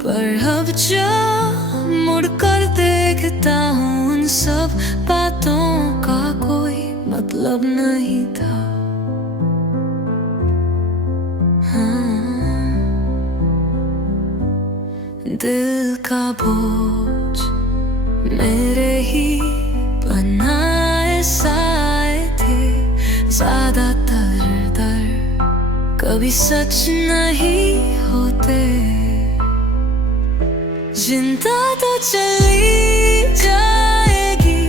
पर अब जब मुड़कर देखता हूँ उन सब बातों का कोई मतलब नहीं था। हाँ, दिल का बोझ मेरे ही बनाए साए थे, ज्यादातर दर्द कभी सच नहीं होते। जिंदा तो चली जाएगी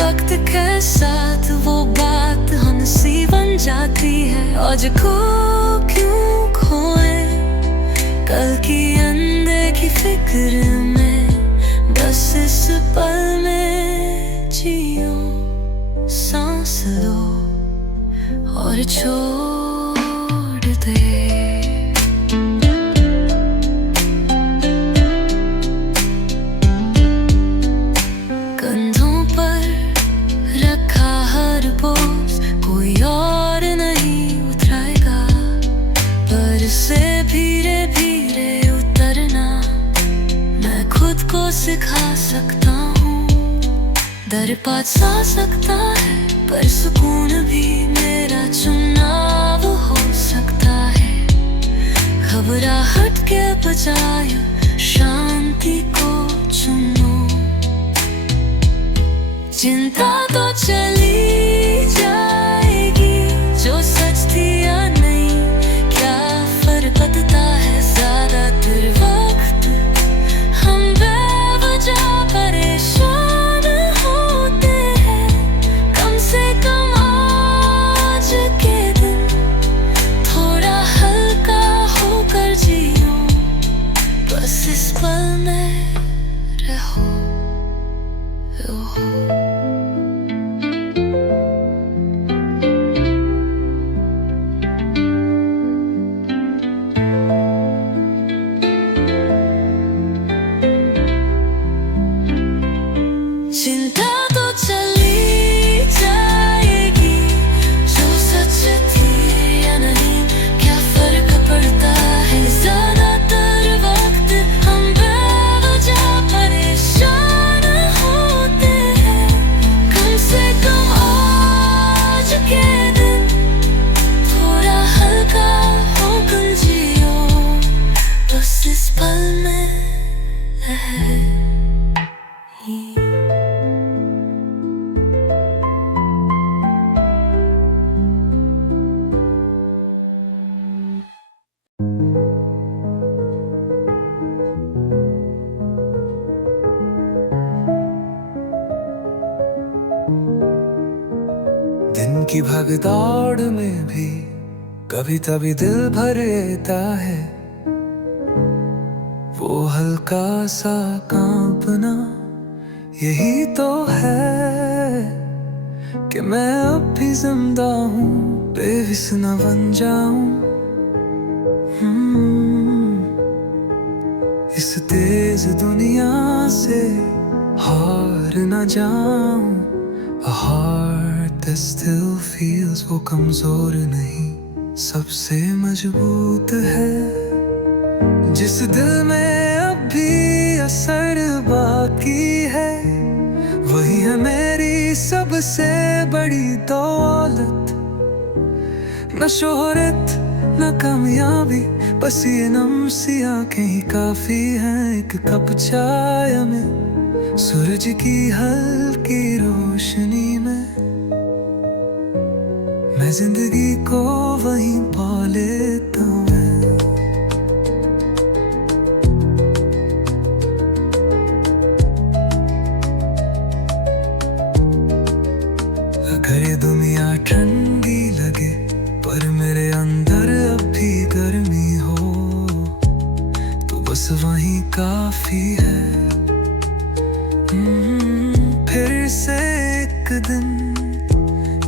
वक्त के साथ, वो बात हंसी बन जाती है। आज को क्यों खोए कल की अनदेखी फिक्र में, बस इस पल में जियो, सांस लो और छोड़ दे। कंधों पर रखा हर बोझ कोई और नहीं उठाएगा, पर से धीरे धीरे उतरना मैं खुद को सिखा सकता हूँ। दर पास आ सकता है पर सुकून भी मेरा चुनाव हो सकता है। घबराहट के बजाय शांति को चुनो। चिंता तो चली जाएगी, जो सच थी या नहीं क्या फर्क पड़ता है। ज्यादातर वक्त हम बेवजह परेशान होते हैं, कम से कम आज के दिन थोड़ा हल्का होकर जियो, बस इस पल में रहो। चिंता तो चली जाएगी, जो सच थी या नहीं क्या फर्क पड़ता है। ज्यादातर वक्त हम बेवजह परेशान होते हैं, कम से कम आज के दिन थोड़ा हल्का होकर जियो, बस इस पल में है। दिन की भागदौड़ में भी कभी तभी दिल भर देता है, वो हल्का सा कांपना यही तो है कि मैं अब भी जिंदा हूँ, बेहिस न बन जाऊं। इस तेज दुनिया से हार न जाऊं। A heart that still feels वो कमजोर नहीं, सबसे मजबूत है। जिस दिल में अब भी असर बाकी है, वही है मेरी सबसे बड़ी दौलत। न शोहरत न कामयाबी, बस ये नम सी आंखें ही काफी हैं। एक कप चाय में सूरज की हल्की रोशनी में, मैं जिंदगी को वहीं पा लेता हूँ। अगर ये दुनिया ठंडी लगे पर मेरे अंदर अब भी गर्मी हो, तो बस वहीं काफी है। फिर से एक दिन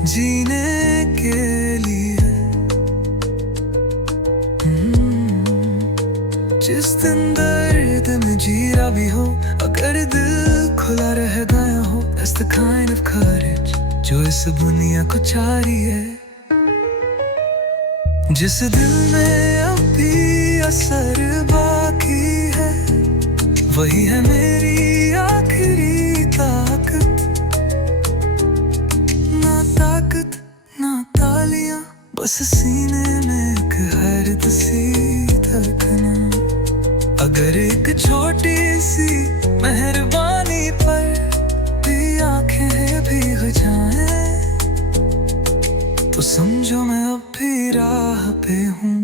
जीने के लिए, जिस दिन दर्द में जीरा भी हो, अगर दिल खुला रह गया हो, that's the kind of courage जो इस दुनिया को चाहिए। जिस दिल में अब भी असर बाकी है, वही है मेरी आखिरी ताकत। ना ताकत ना तालियां, बस सीने में एक हर्द सी धड़कन। अगर एक छोटी सी मेहरबानी पर भी आंखें भीग जाएं, तो समझो मैं अब भी राह पे हूँ।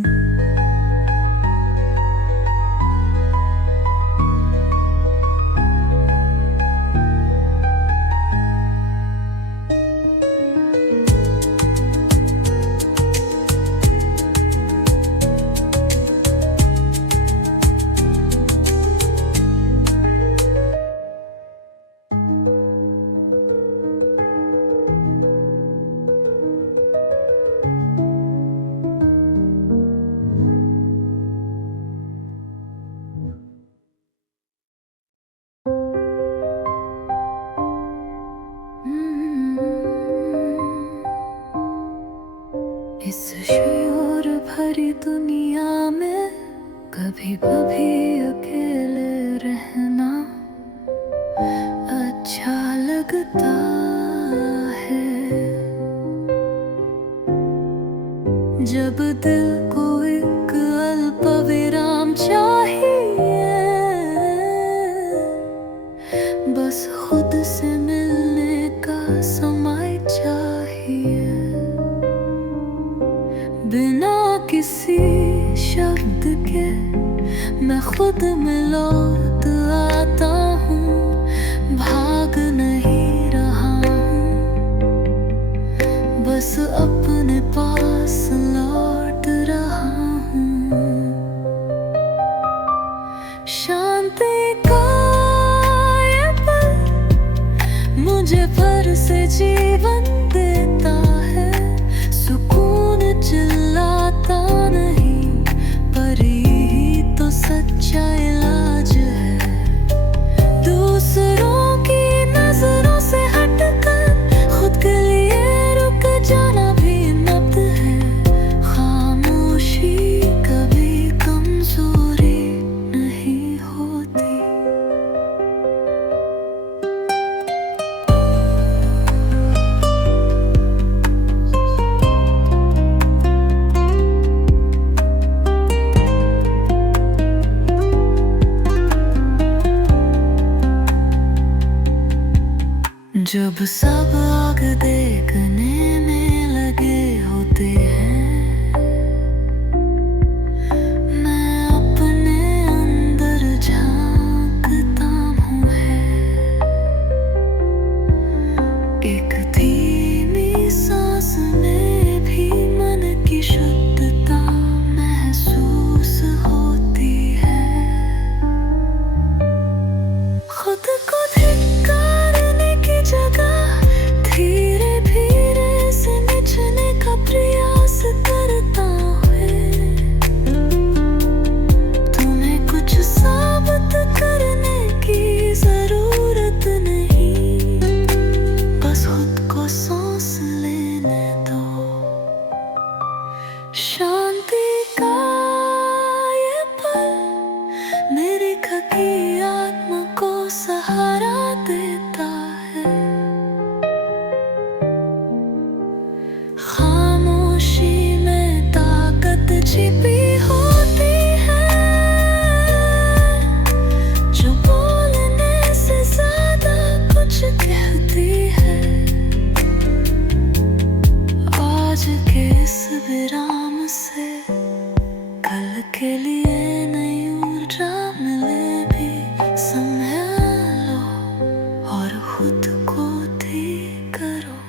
इस शोर भरी दुनिया में कभी कभी अकेले रहना अच्छा लगता है। जब दिल को एक अल्पविराम चाहिए, बस खुद से मिलने का समय चाहिए। बिना किसी शब्द के मैं खुद में लौट आता हूँ। भाग नहीं रहा हूँ, बस अपने पास लौट रहा हूँ। शांति का ये पल मुझे फिर से जीवन देता है। सुकून चिल्लाता नहीं, पर यही तो सच्चा इलाज है। दूसरों की नजरों से हटकर खुद के लिए रुक जाना भी नब्ज है। खामोशी कभी कमजोरी नहीं होती। जब सब आग देखने में लगे होते हैं, मैं अपने अंदर झांकता हूँ। एक धीमी सांस में भी मन की शुद्धता महसूस होती है। खुद को धिक्कारने की जगह धीरे धीरे से निचने का प्रयास करता है। तुम्हें कुछ साबित करने की जरूरत नहीं, बस खुद को सांस लेने दो। शांति का ये पल मेरी खकी आत्मा को सहारा देता है। खामोशी में ताकत छिपी होती है, जो बोलने से ज्यादा कुछ कहती है। आज के इस विराम से कल के लिए नई ऊर्जा मिले भी। संभालो और खुद को ठीक करो।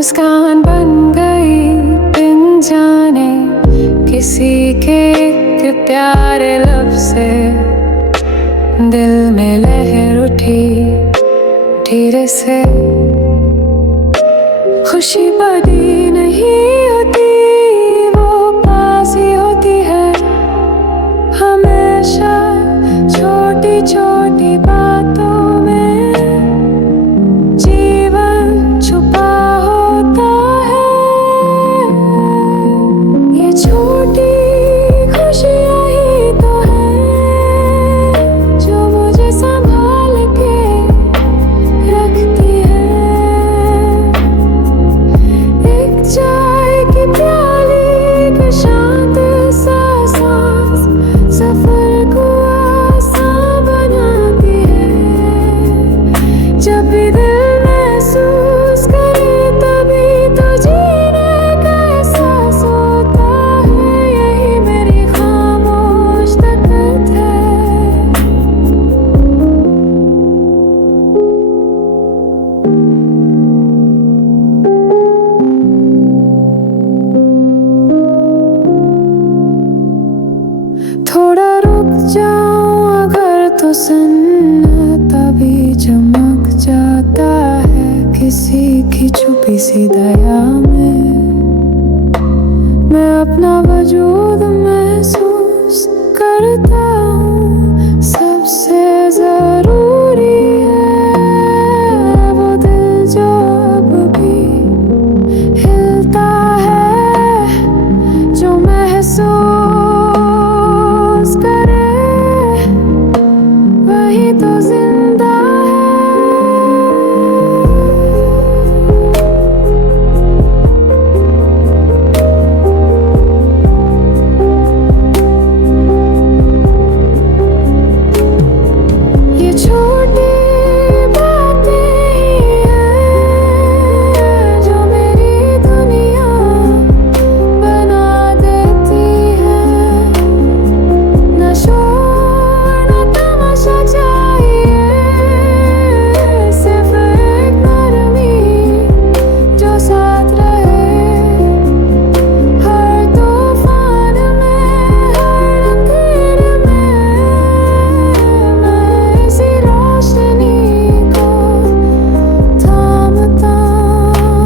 मुस्कान बन गई बिन जाने किसी के एक प्यारे लब से। दिल में लहर उठी धीरे से। खुशी बड़ी नहीं होती, वो पास ही होती है हमेशा। छोटी छोटी बातों में जीवन छुपा होता है। ये छोटी खुशियाँ ही तो है जो मुझे संभाल के रखती है। एक चाय की प्याली का शांत सा सांस सफर को आसान बनाती है। जब भी दिल महसूस करे तभी तो जीने का एहसास होता है। यही मेरी खामोश ताकत है। थोड़ा रुक जाऊं अगर तो सन्नाटा भी चमक जाता है किसी की छुपी सी दया में। मैं अपना वजूद महसूस करता हूँ, सबसे जरूरी है वो दिल जो अब भी हिलता है। जो महसूस करे वही तो जिंदा है। ये छोटी बातें ही हैं जो मेरी दुनिया बना देती है। न शोर न तमाशा चाहिए, सिर्फ एक नरमी जो साथ रहे। हर तूफान में, हर अंधेरे में मैं इसी रोशनी को थामता हूँ।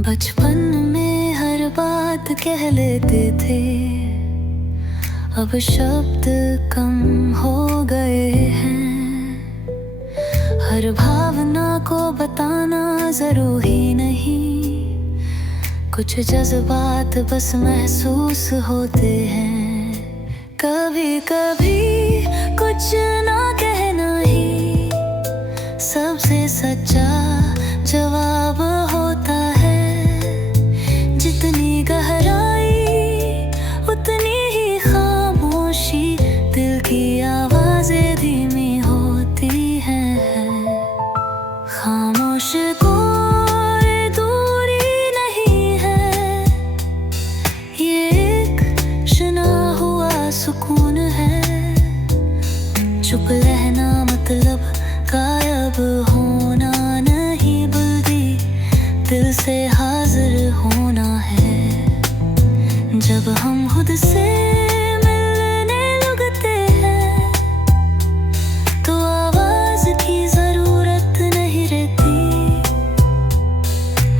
बचपन में हर बात कह लेते थे, अब शब्द कम हो गए हैं। हर भावना को बताना जरूरी नहीं, कुछ जज्बात बस महसूस होते हैं। कभी कभी कुछ ना कहना ही सबसे सच्चा जवाब होता है। जितनी गहराई उतनी ही खामोशी, दिल की आवाजें धीमी होती हैं। खामोश कोई दूरी नहीं है, ये एक शना हुआ सुकून है। चुप रहना मतलब गायब होना नहीं, बल्कि दिल से हाजिर होना है। जब हम खुद से मिलने लगते हैं तो आवाज की जरूरत नहीं रहती,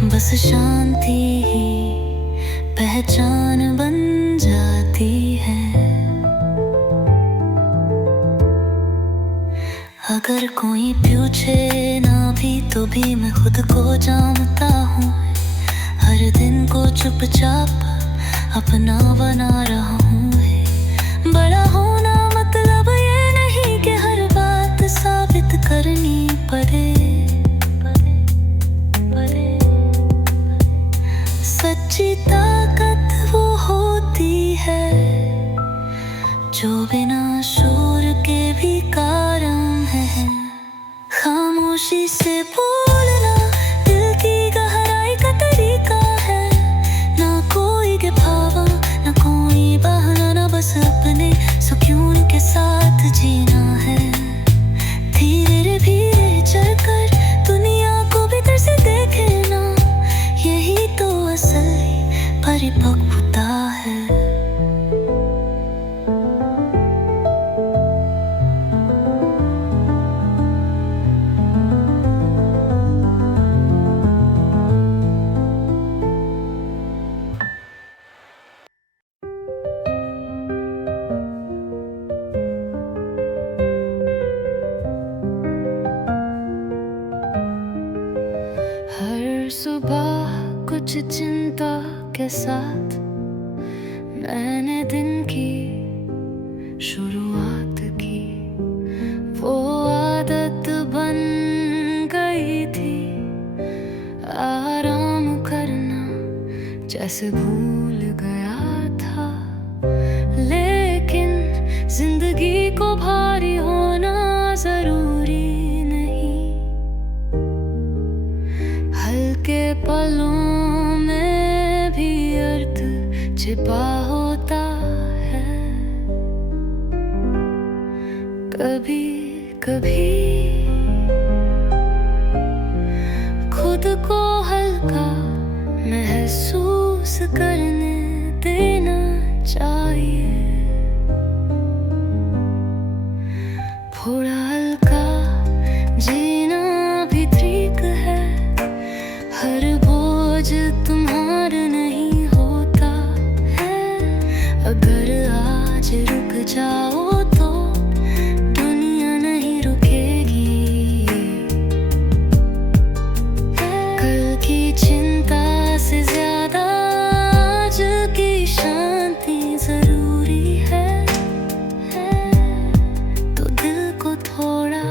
बस शांति ही पहचान बन जाती है। अगर कोई पूछे ना भी तो भी मैं खुद को जानता हूँ। हर दिन को चुपचाप अपना बना रहा हूँ। बड़ा होना मतलब ये नहीं कि हर बात साबित करनी खामोशी से बोलना दिल की गहराई का तरीका है। ना कोई के भावा, ना कोई बहाना, ना बस अपने सुकून के साथ जीना है। धीरे धीरे चलकर दुनिया को भीतर से देखे ना, यही तो असल परिपक्वता है। हर सुबह कुछ चिंता के साथ मैंने दिन की शुरुआत की। वो आदत बन गई थी आराम करना, जैसे भूल गया था। लेकिन जिंदगी को भारी होना जरूरी नहीं, हल्के पलों में भी अर्थ छिपा होता है। कभी कभी खुद को हल्का महसूस करने देना चाहिए। थोड़ा हल्का जीना भी ठीक है, हर बोझ तुम्हारा नहीं होता है। अगर आज रुक जाओ तो दुनिया नहीं रुकेगी। कल की चिंता से ज्यादा आज की शांति जरूरी है। तो दिल को थोड़ा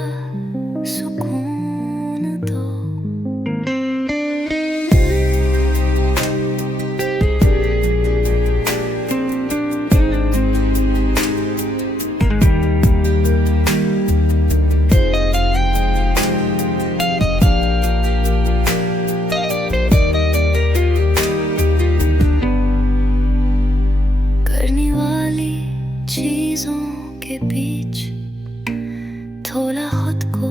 सुकून दो। करने वाली चीजों के बीच थोड़ा खुद को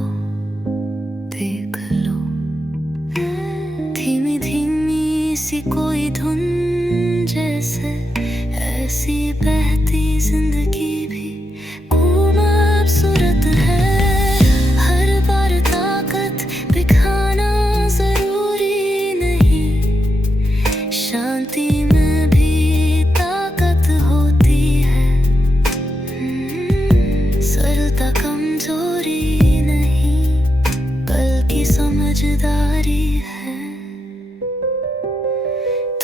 देख लो। धीमी धीमी सी कोई धुन जैसे ऐसी बहती जिंदगी भी खूबसूरत है। हर बार ताकत दिखाना जरूरी नहीं, शांति में भी ताकत होती है। सरलता कमजोरी नहीं, कल की समझदारी है।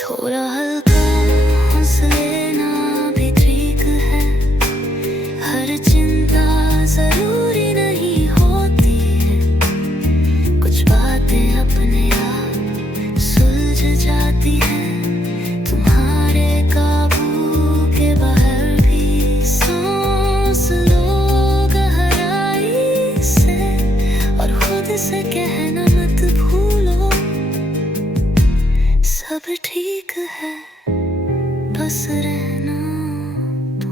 थोड़ा हल्का हंस लेना भी ठीक है, हर चिंता जरूरी नहीं होती है। कुछ बातें अपने आप सुलझ जाती हैं, तुम्हारे काबू के बाहर भी। सांस लो गहराई से और खुद से कहना मत भूलो, सब ठीक है, बस रहना तो।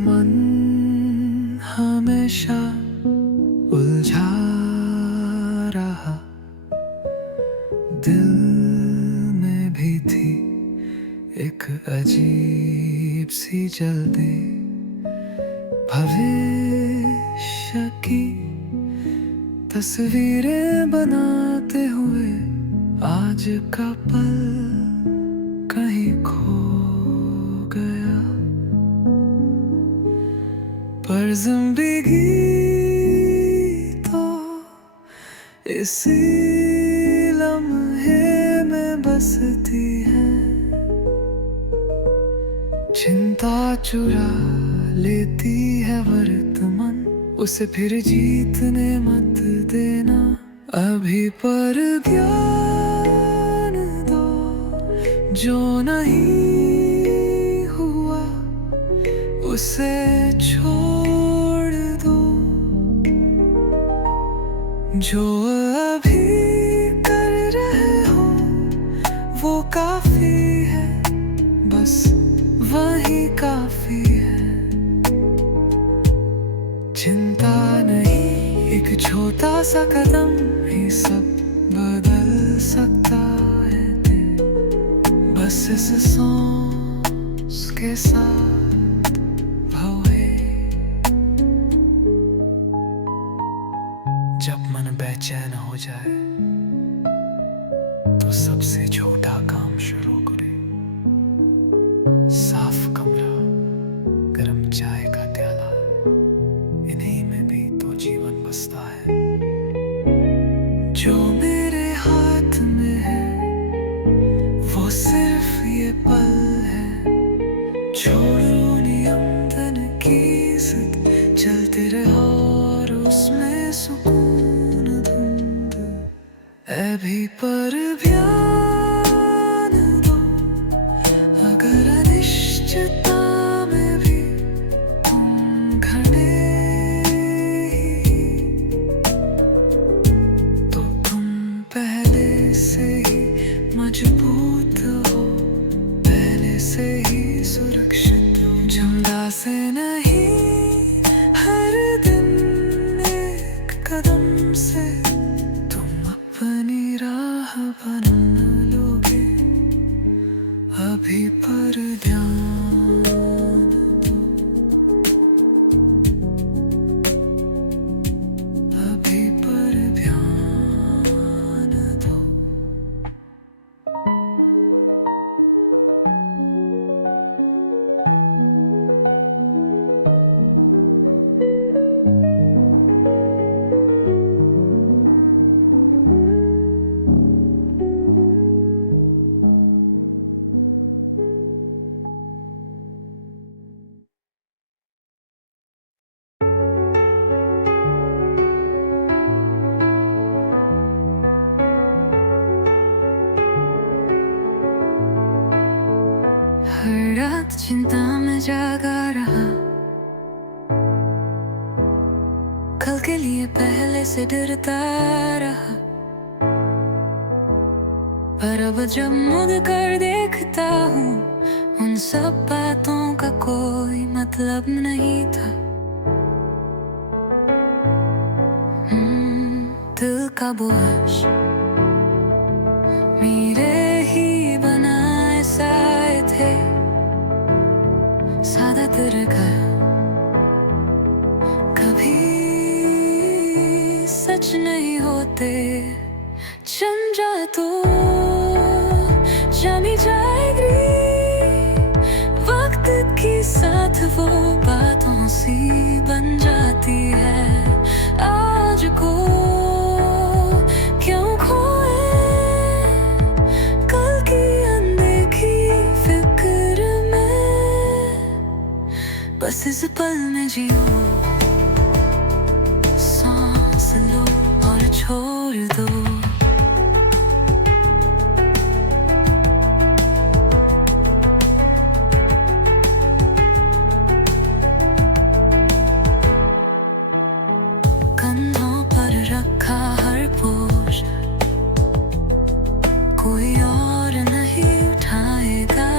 मन हमेशा उलझा रहा, दिल में भी थी एक अजीब सी जल्दी। भविष्य की तस्वीरें बनाते हुए आज आज का पल कहीं खो गया, पर जिंदगी तो इसी लम्हे में बसती है। चिंता चुरा लेती है वर्तमान, उसे फिर जीतने मत देना। अभी पर ध्यान दो, जो नहीं हुआ उसे छोड़ दो। जो अभी कर रहे हो वो काफी है, बस वही काफी है। चिंता नहीं, एक छोटा सा कदम ही सब बदल सकता है। बस इस सांस के साथ भवे। जब मन बेचैन हो जाए तो सबसे छोटा काम शुरू करे। साफ कमरा, गरम चाय का प्याला, इन्हीं में भी तो जीवन बसता है। जो मेरे हाथ में है वो सिर्फ ये पल है। छोड़ो नियम धन की जिद, चलते रहो और उसमें सुकून धुंध। अभी पर ध्यान दो, अगर अनिश्चितता में भी तुम खड़े ही, तो तुम पहले से ही मजबूत हो, पहले से ही सुरक्षित हो। जुमला से नहीं, हर दिन एक कदम से तुम अपनी राह बना लोगे। अभी पर ध्यान दो, अभी पर ध्यान दो। हर रात चिंता में जागा रहा, कल के लिए पहले से डरता रहा। पर अब जब मुड़ कर देखता हूँ, उन सब बातों का कोई मतलब नहीं था। दिल का बोझ मेरे ही बनाए साए थे, सादा तरीका कभी सच नहीं होते। चंजा तो जानी जाएगी वक्त के साथ, वो बातों सी बन जाती है। आज को क्यों खोए कल की अनदेखी फिक्र में, बस इस पल में जियो, सांस लो और छोड़ दो। कंधों पर रखा हर बोझ कोई और नहीं उठाएगा,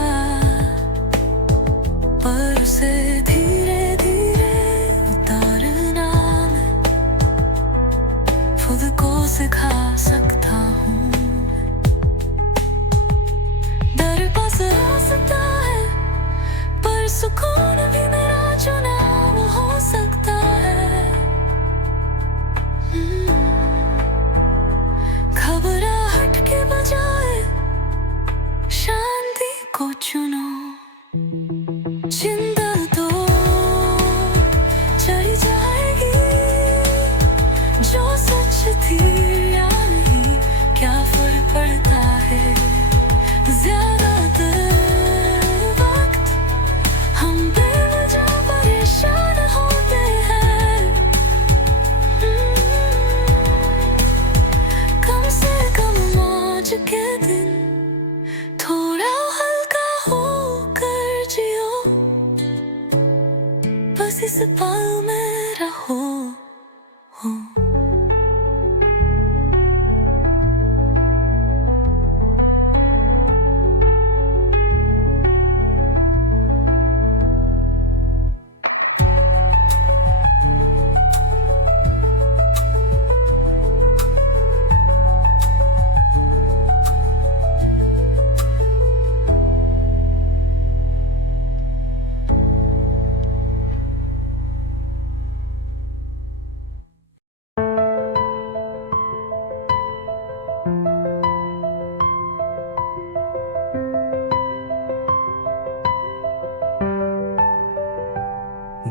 पर उसे धीरे धीरे चुनो। जिंदा तो चली जाएगी, जो सच थी या नहीं क्या फर्क पड़ता है। ज्यादातर वक्त हम बेवजह परेशान होते हैं। कम से कम आज के दिन थोड़ा हल्का होकर जियो, बस इस पल में रहो।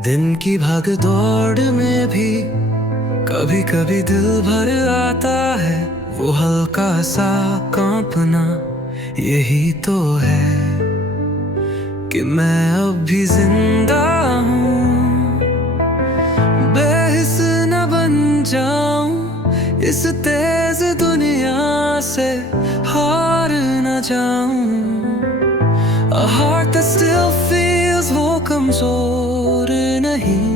दिन की भाग दौड़ में भी कभी कभी दिल भर आता है, वो हल्का सा कांपना यही तो है कि मैं अब भी जिंदा हूँ। बेहिस न बन जाऊं, इस तेज दुनिया से हार न जाऊं। A heart that still feels वो कमजोर नहीं,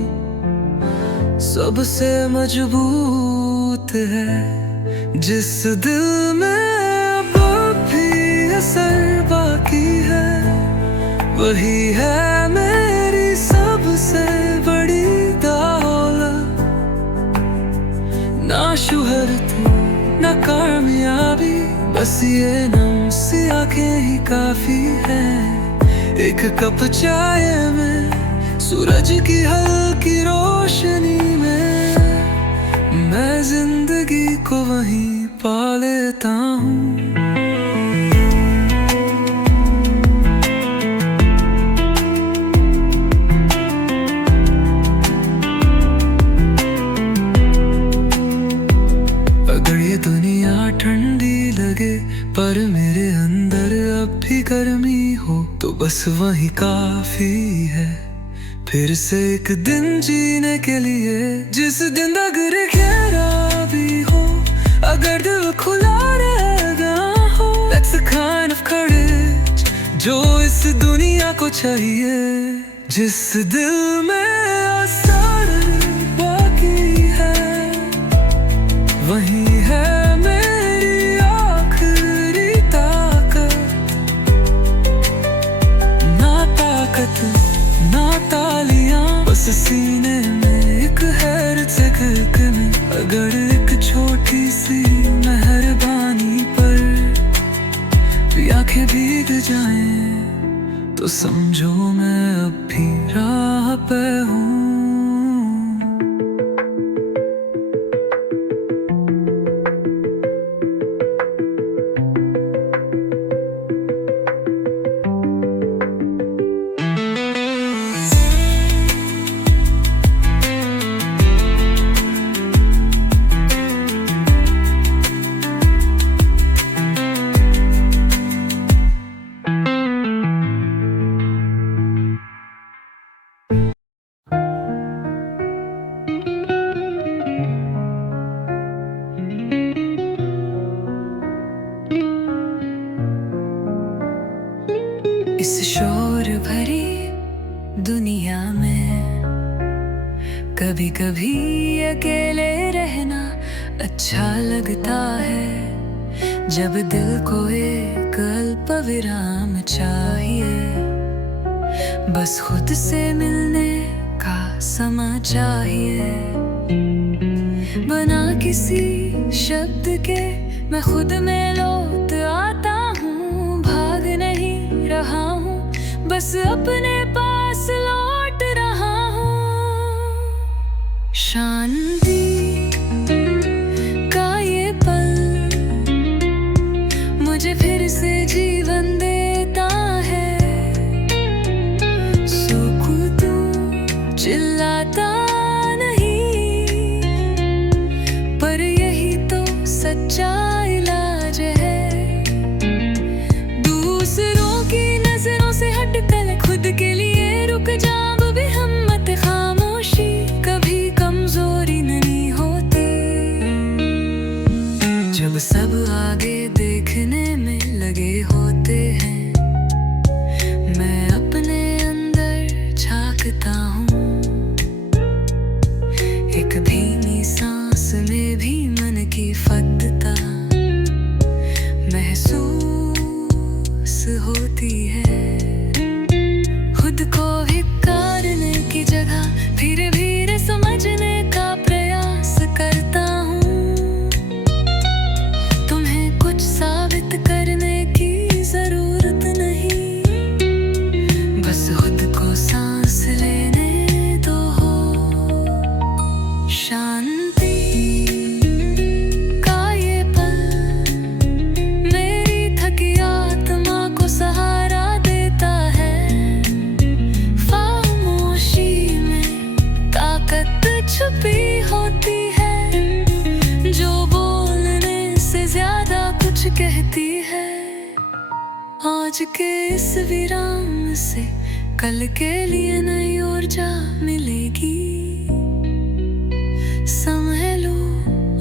सबसे मजबूत है। जिस दिल में अब भी असर बाकी है, वही है मेरी सबसे बड़ी दौलत। ना शोहरत ना कामयाबी, बस ये नम सी आंखें ही काफी है। एक कप चाय में सूरज की हल्की रोशनी में मैं जिंदगी को वहीं पा लेता हूँ। अगर ये दुनिया ठंडी लगे पर मेरे अंदर अब भी गर्मी हो, तो बस वही काफी है फिर से एक दिन जीने के लिए। जिस दिन अगर घेरा भी हो, अगर दिल खुला रहना हो, that's the kind of courage जो इस दुनिया को चाहिए। जिस दिल में असर बाकी है, वही है मेरी आखिरी ताकत। ना ताकत ना तालियां, बस सीने में एक हैरत से धड़कन। अगर एक छोटी सी मेहरबानी पर भी आंखें भीग जाएं, तो समझो मैं अब भी राह पे हूँ। इस शोर भरी दुनिया में कभी कभी अकेले रहना अच्छा लगता है। जब दिल को एक अल्प विराम चाहिए, बस खुद से मिलने का समा चाहिए। बना किसी शब्द के मैं खुद में लौट आता हूँ। भाग नहीं रहा हूँ, बस अपने पास लौट रहा हूँ। शांति का ये पल मुझे फिर से जीवन देता है। सच्चा इलाज है। दूसरों की नजरों से हटकर खुद के लिए रुक जाओ भी हिम्मत, खामोशी कभी कमजोरी नहीं होती। जब सब आगे देखने में लगे होते हैं, मैं अपने अंदर झांकता हूँ। एक धीमी सांस में भी मन की फद्दता महसूस होती है। खुद को धिक्कारने की जगह धीरे धीरे समझने का प्रयास करता हूँ। तुम्हें कुछ साबित करने की जरूरत नहीं, बस खुद को सांस लेने दो। शांति का ये पल मेरी थकी आत्मा को सहारा देता है। खामोशी में ताकत छुपी होती है, जो बोलने से ज्यादा कुछ कहती है। आज के इस विराम से कल के लिए नई ऊर्जा मिलेगी। संभलो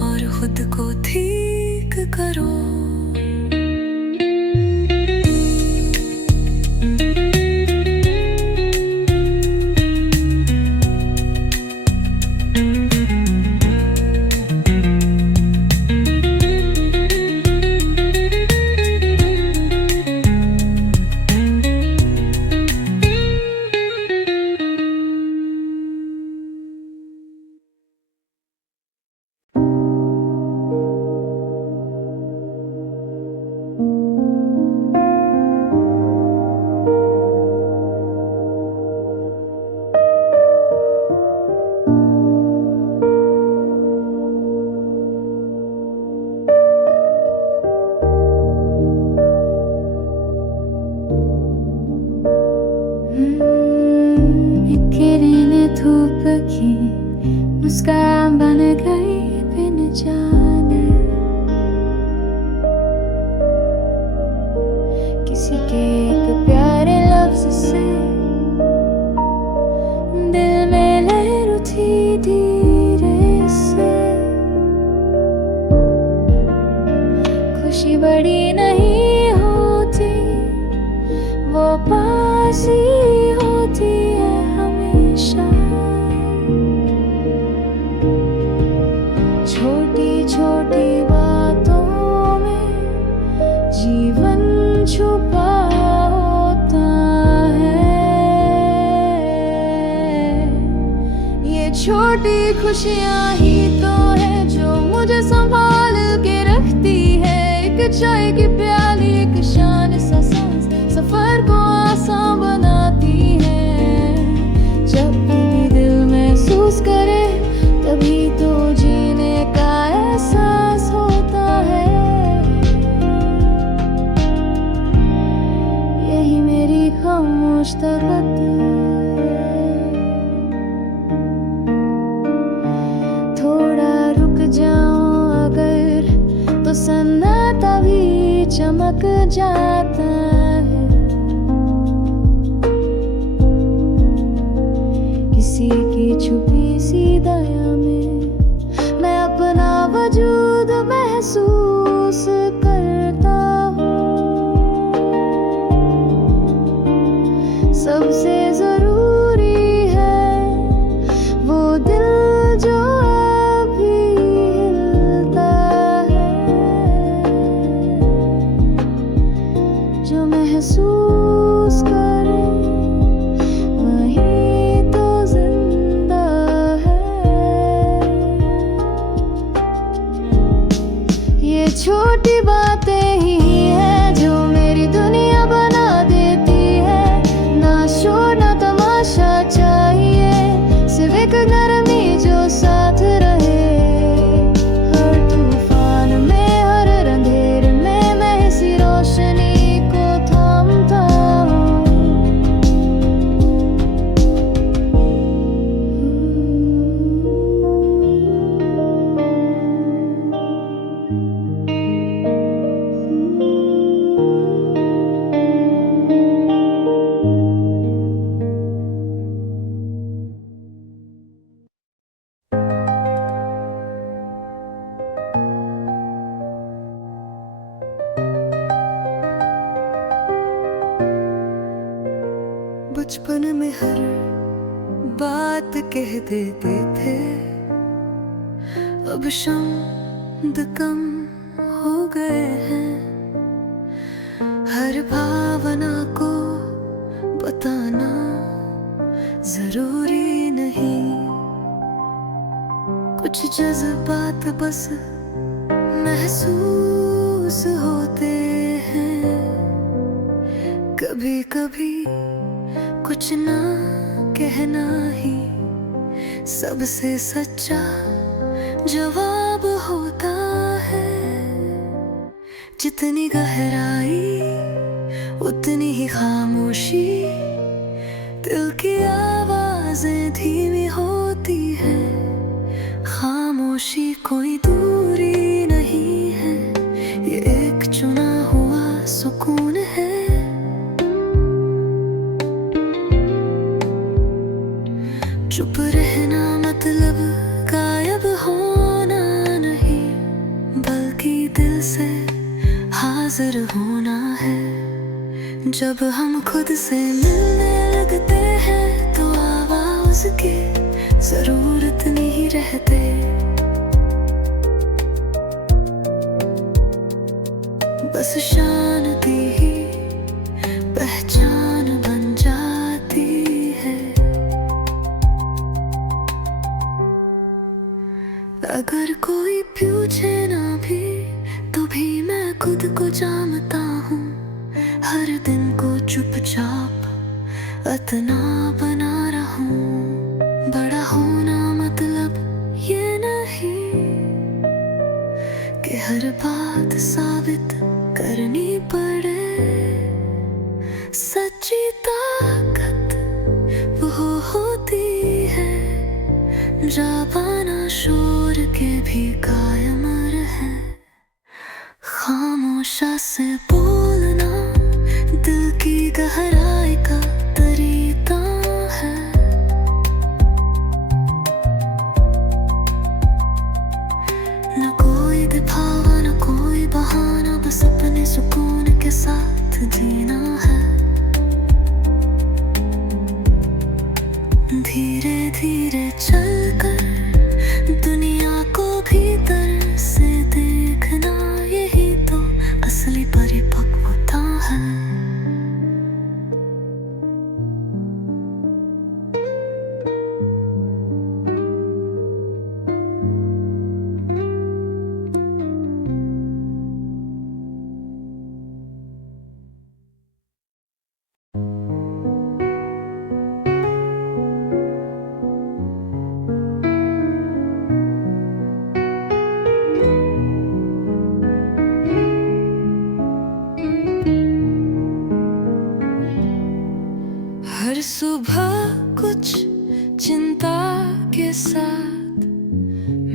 और खुद को ठीक करो। धूप की मुस्कान बन गई बिन जाने, किसी के एक प्यारे लफ्ज से दिल में लहर उठी धीरे से। खुशी बड़ी नहीं होती, वो पास ही होती है हमेशा। छोटी छोटी बातों में जीवन छुपा होता है। ये छोटी खुशियाँ ही तो है जो मुझे संभाल के रखती है। एक चाय की प्याली, एक शान सा सांस सफर को आसान बनाती है। जब भी दिल महसूस करे तभी तो जीने का एहसास होता है। यही मेरी खामोश ताकत है। थोड़ा रुक जाऊं अगर तो सन्नाटा भी चमक जाता है। किसी की छुपी सी दया में मैं अपना वजूद महसूस करता हूँ। सबसे जरूरी है वो दिल जो अभी हिलता है, जो महसूस करे वही तो जिंदा है। ये छोटी बातें ही हैं जो मेरी दुनिया बना देती है। ना शोर ना तमाशा चाहिए, सिर्फ एक नरमी जो साथ रहे। हर तूफान में, हर अंधेरे में मैं इसी रोशनी को थामता हूँ। बचपन में हर बात कह देते थे, अब शब्द कम हो गए हैं। हर भावना को बताना जरूरी नहीं, कुछ जज्बात बस महसूस होते हैं। कभी कभी कुछ ना कहना ही सबसे सच्चा जवाब होता है। जितनी गहराई उतनी ही खामोशी, दिल की आवाजें धीमी होती है। खामोशी कोई दूरी नहीं है, ये एक चुना हुआ सुकून है। चुप रहना मतलब गायब होना नहीं, बल्कि दिल से हाजिर होना है। जब हम खुद से मिलने लगते हैं तो आवाज की जरूरत नहीं रहते। बस शांति ही पहचान बन जाती है। अगर कोई पूछे ना भी तो भी मैं खुद को जानता हूँ। हर दिन को चुपचाप इतना बना रहूं। बड़ा होना मतलब ये नहीं कि हर बात साबित करनी पड़े। सच्ची ताकत वो होती है जाबाना शोर के भी कायम रहे। खामोशा से बोलना दिल की गहराई का तरीका है। न कोई दिखावा न कोई बहाना, बस अपने सुकून के साथ जीना है। धीरे धीरे चलकर दुनिया को भीतर से देखना, यही तो असली परिपक्वता है। हर सुबह कुछ चिंता के साथ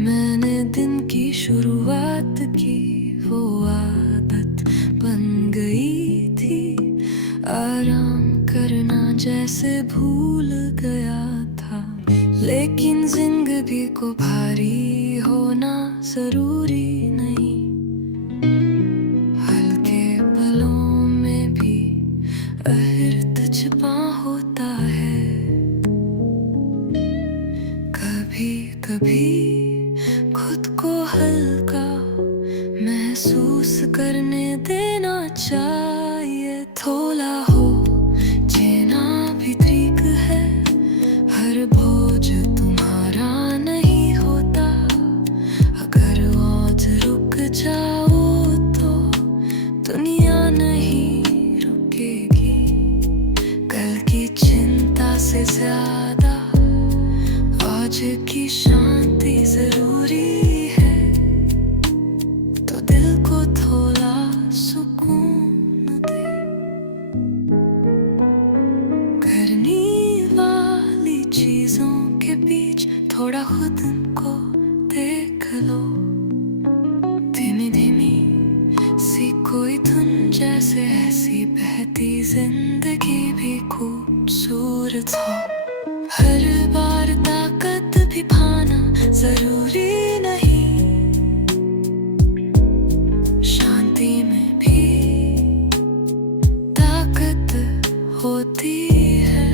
मैंने दिन की शुरुआत की। वो आदत बन गई थी, आराम करना जैसे भूल गया था। लेकिन जिंदगी को भारी होना जरूरी नहीं, हल्के पलों में भी अर्थ छिपा होता है। कभी कभी खुद को हल्का महसूस करने देना चाहिए। थोड़ा हो जीना भी ठीक है, हर बोझ तुम्हारा नहीं होता। अगर आज रुक जाओ तो दुनिया नहीं रुकेगी। कल की चिंता से ज्यादा आज की शांति जरूरी है। तो दिल को थोड़ा सुकून दे, करनी वाली चीजों के बीच थोड़ा खुद को देख लो। धीमी धीमी सी कोई धुन जैसे ऐसी बहती जिंदगी भी खूबसूरत हो। हर बार ताकत भी पाना जरूरी नहीं, शांति में भी ताकत होती है।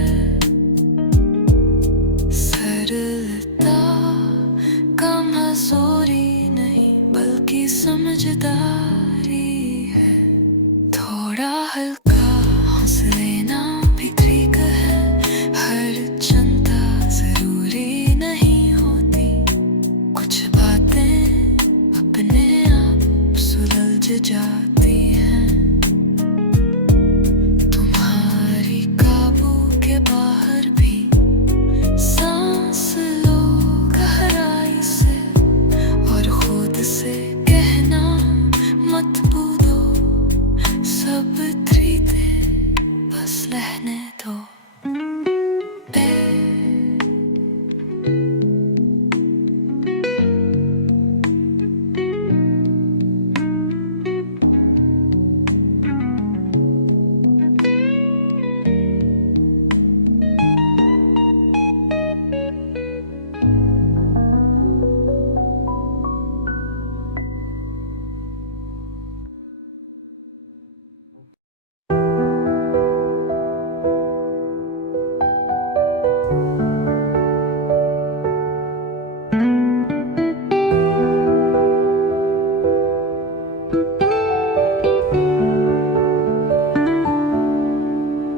हल्का हौसले ना भी ठीक है, हर चिंता जरूरी नहीं होती, कुछ बातें अपने आप सुलझ जाती हैं। तुम्हारी काबू के बाहर भी सांस लो गहराई से, और खुद से कहना मत भूलो, सब खरीदे बस रहने दो।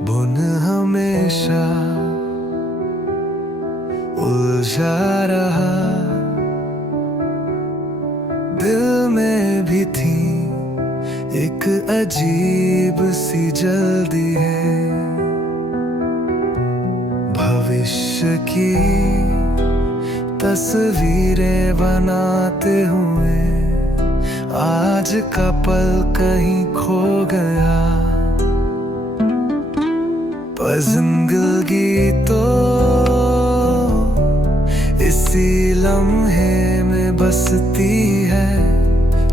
बुन हमेशा उलझा रहा, दिल में भी थी एक अजीब सी जल्दी है, भविष्य की तस्वीरें बनाते हुए आज का पल कहीं खो गया। पर जिंदगी तो इसी लम्हे में बसती है,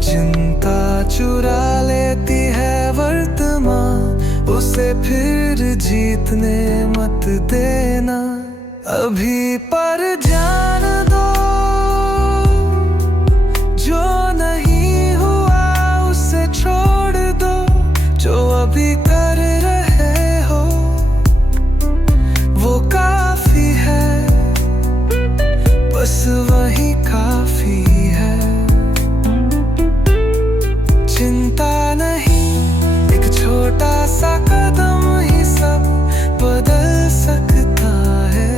चिंता चुरा लेती है वर्तमान, उसे फिर जीतने मत देना। अभी पर जान दो, जो नहीं हुआ उसे छोड़ दो, जो अभी कर रहे हो वो काफी है, बस वही काफी है। चिंता नहीं, एक छोटा सा कदम ही सब बदल सकता है,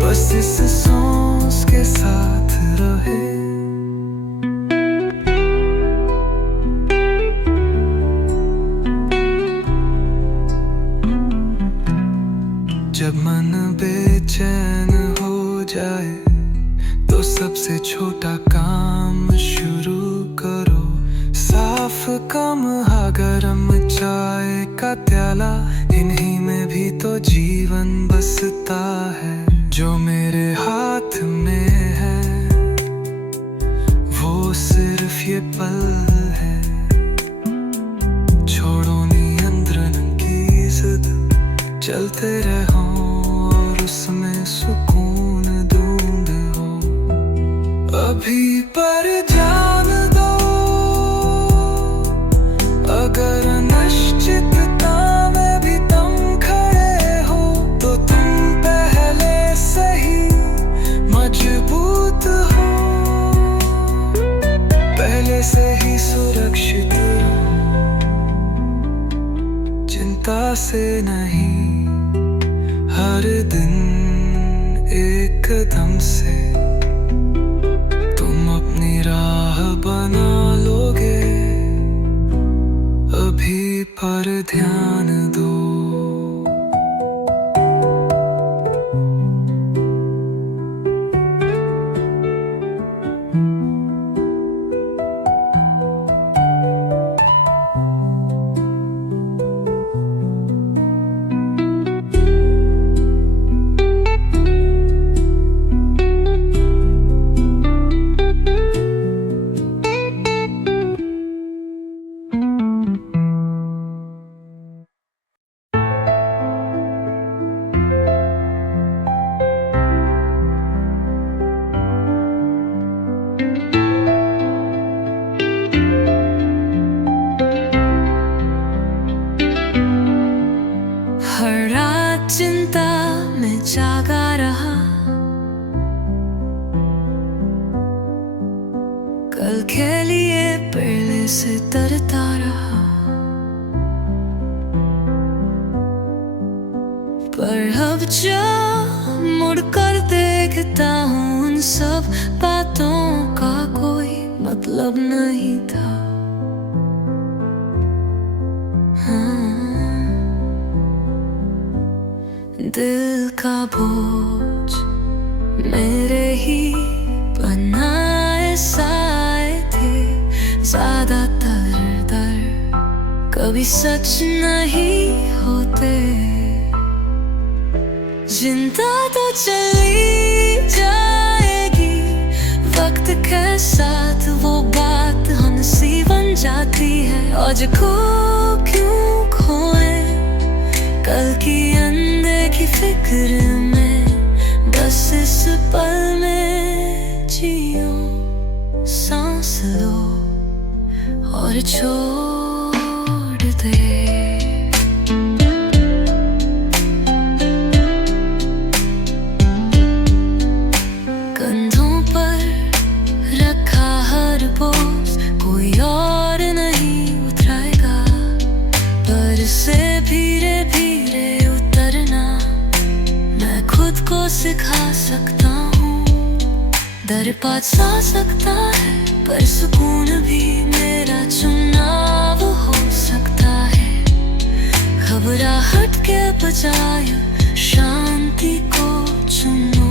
बस इस सोच के साथ रहे। जब मन बेचैन हो जाए तो सबसे छोटा काम शुरू करो, साफ कम गरम चाय का प्याला, इन्हीं में भी तो जीवन बसता है। जो मेरे हाथ में है वो सिर्फ ये पल है, छोड़ो नियंत्रण की जिद, चलते रहो और उसमें सुकून ढूंढो। अभी पर जान दो, अगर अनिश्चितता में भी तुम खड़े हो तो तुम पहले से ही मजबूत हो, पहले से ही सुरक्षित हो। चिंता से नहीं, हर दिन एक कदम से तुम अपनी राह बना लोगे। अभी पर ध्यान दो। चिंता में जागा रहा, कल के लिए पहले से डरता रहा। अब जब मुड़कर देखता हूँ उन सब बातों का कोई मतलब नहीं था। हाँ, दिल का बोझ मेरे ही बनाए साए थे, ज्यादातर दर्द कभी सच नहीं होते। जिंदा तो चली जाएगी वक्त के साथ, वो बात हंसी बन जाती है। आज को क्यों खोए कल की अनदेखी फिक्र में, बस इस पल में जियो, सांस लो और छोड़ दे। कंधों पर रखा हर बोझ कोई और नहीं उतराएगा, पर से धीरे धीरे उतरना मैं खुद को सिखा सकता हूँ। दर पास आ सकता है पर सुकून भी मेरा चुनाव हो सकता है। घबराहट के बजाय शांति को चुनो।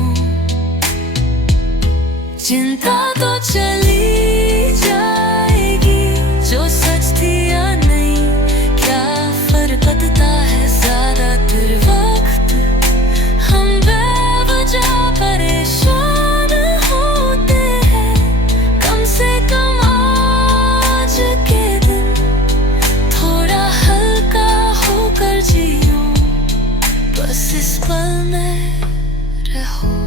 चिंता तो चली जाएगी, जो सच थी या नहीं क्या फर्क पड़ता है। ज्यादातर वक्त हम बेवजह परेशान होते हैं, कम से कम आज के दिन थोड़ा हल्का होकर जियो, बस इस पल में रहो।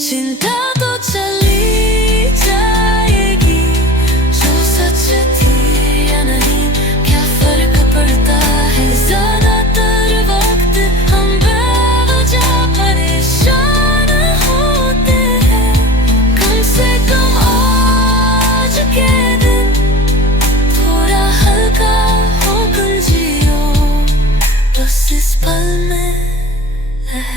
चिंता तो चली जाएगी, जो सच थी या नहीं क्या फर्क पड़ता है। ज्यादातर वक्त हम बेवजह परेशान होते हैं, कम से कम आज के दिन थोड़ा हल्का होकर जियो, बस इस पल में है।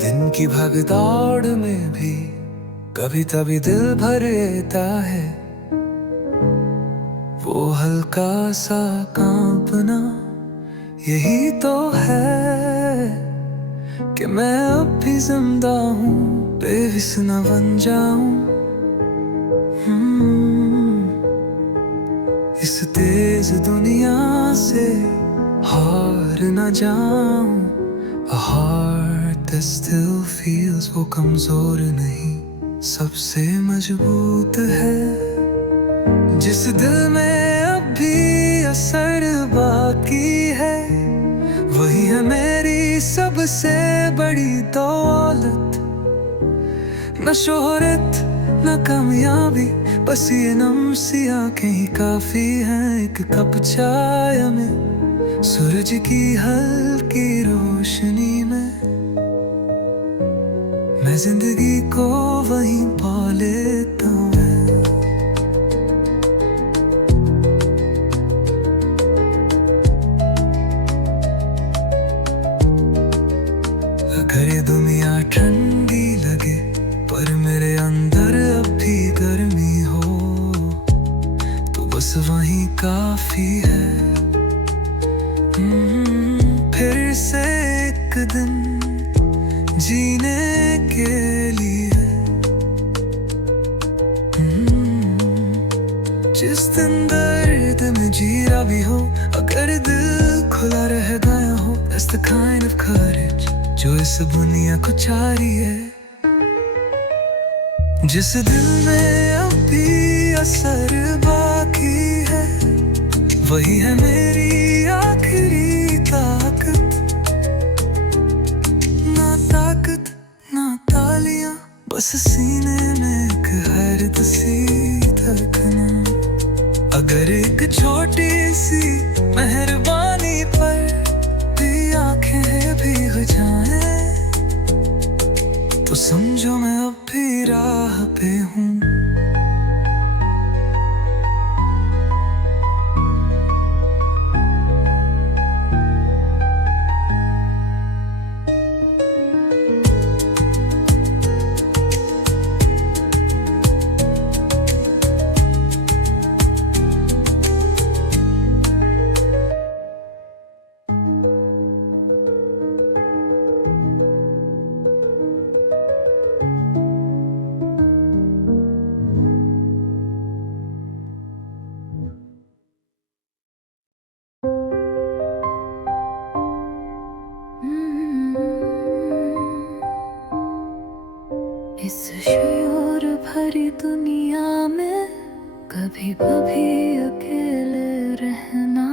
दिन की भगदौड़ में भी कभी तभी दिल भर देता है, वो हल्का सा कांपना यही तो है कि मैं अब भी जिंदा हूँ, बेहिस न बन जाऊं। इस तेज दुनिया से हार न जाऊं। A heart that still feels, वो कमजोर नहीं सबसे मजबूत है। जिस दिल में अब भी असर बाकी है, वही है मेरी सबसे बड़ी दौलत। न शोहरत न कामयाबी, बस ये नम सी आंखें ही काफी हैं। एक कप चाय में सूरज की हल्की रोशनी में, मैं जिंदगी को वहीं पा लेता हूँ। अगर ये दुनिया ठंडी लगे पर मेरे अंदर अब भी गर्मी हो, तो बस वहीं काफी है। फिर से एक दिन जीने के लिए, जिस दिन दर्द में जीरा भी हो, अगर दिल खुला रह गया हो, that's the kind of courage जो इस दुनिया को चाहिए। जिस दिल में अब भी असर बाकी है, वही है मेरी आखिरी ताकत। ना ताकत ना तालियां, बस सीने में एक हर्द सी धड़कना। अगर एक छोटी सी मेहरबानी पर भी आंखें भीग जाएं, तो समझो मैं अब भी राह पे हूँ। इस शोर भरी दुनिया में कभी कभी अकेले रहना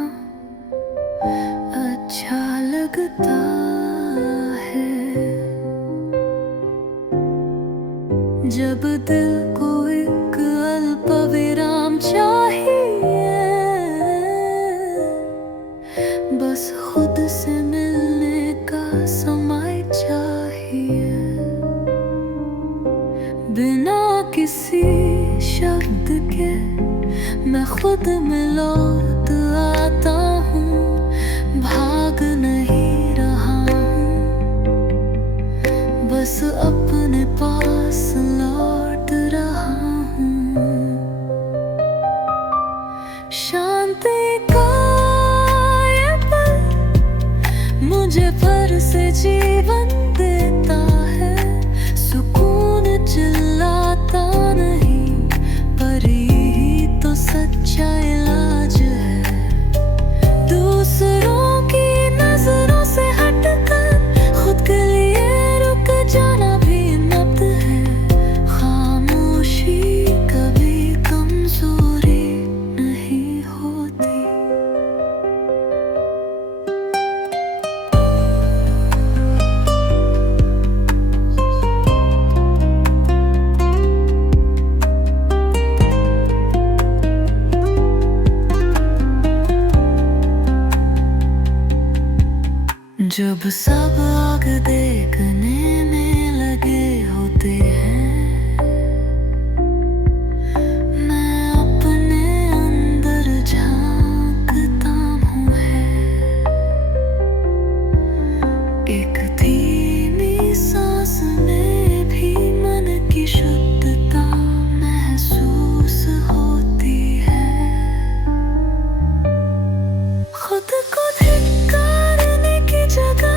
अच्छा लगता है। जब दिल को एक अल्पविराम चाहिए, बस खुद से मिलने का समय चाहिए। बिना किसी शब्द के मैं खुद में लौट आता हूँ। भाग नहीं रहा हूँ, बस अपने पास लौट रहा हूँ। शांति का ये पल मुझे फिर से जीवन देता है। सुकून चिल्लाता नहीं, पर यही तो सच्चा इलाज है। दूसरों की नजरों से हटकर खुद के लिए रुक जाना भी नब्ज है। खामोशी कभी कमजोरी नहीं होती। जब सब आग देखने में लगे होते हैं, मैं अपने अंदर झांकता हूँ। एक धीमी सांस में भी मन की शुद्धता महसूस होती है। खुद को धिक्कारने की जगह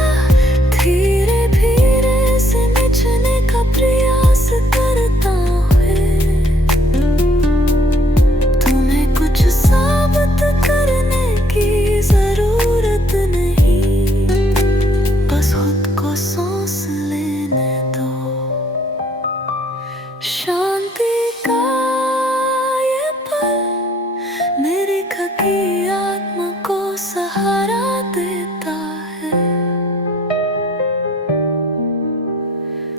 धीरे धीरे से निचने का प्रयास करता है। तुम्हें कुछ साबित करने की जरूरत नहीं, बस खुद को सांस लेने दो। शांति का ये पल मेरी खकी आत्मा को सहारा देता है।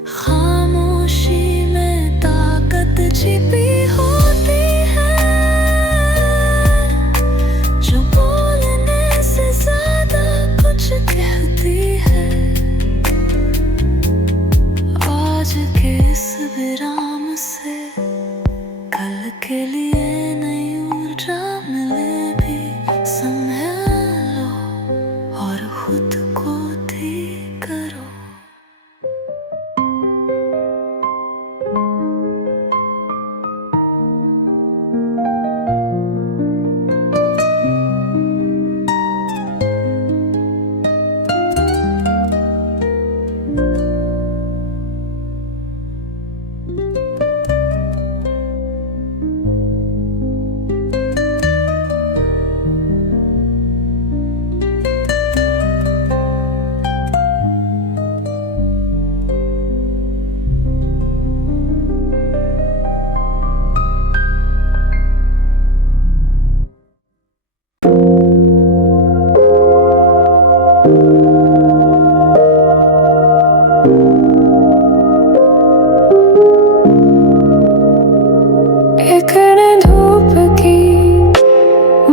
खामोशी में ताकत छिपी होती है, जो बोलने से ज्यादा कुछ कहती है। आज के इस विराम से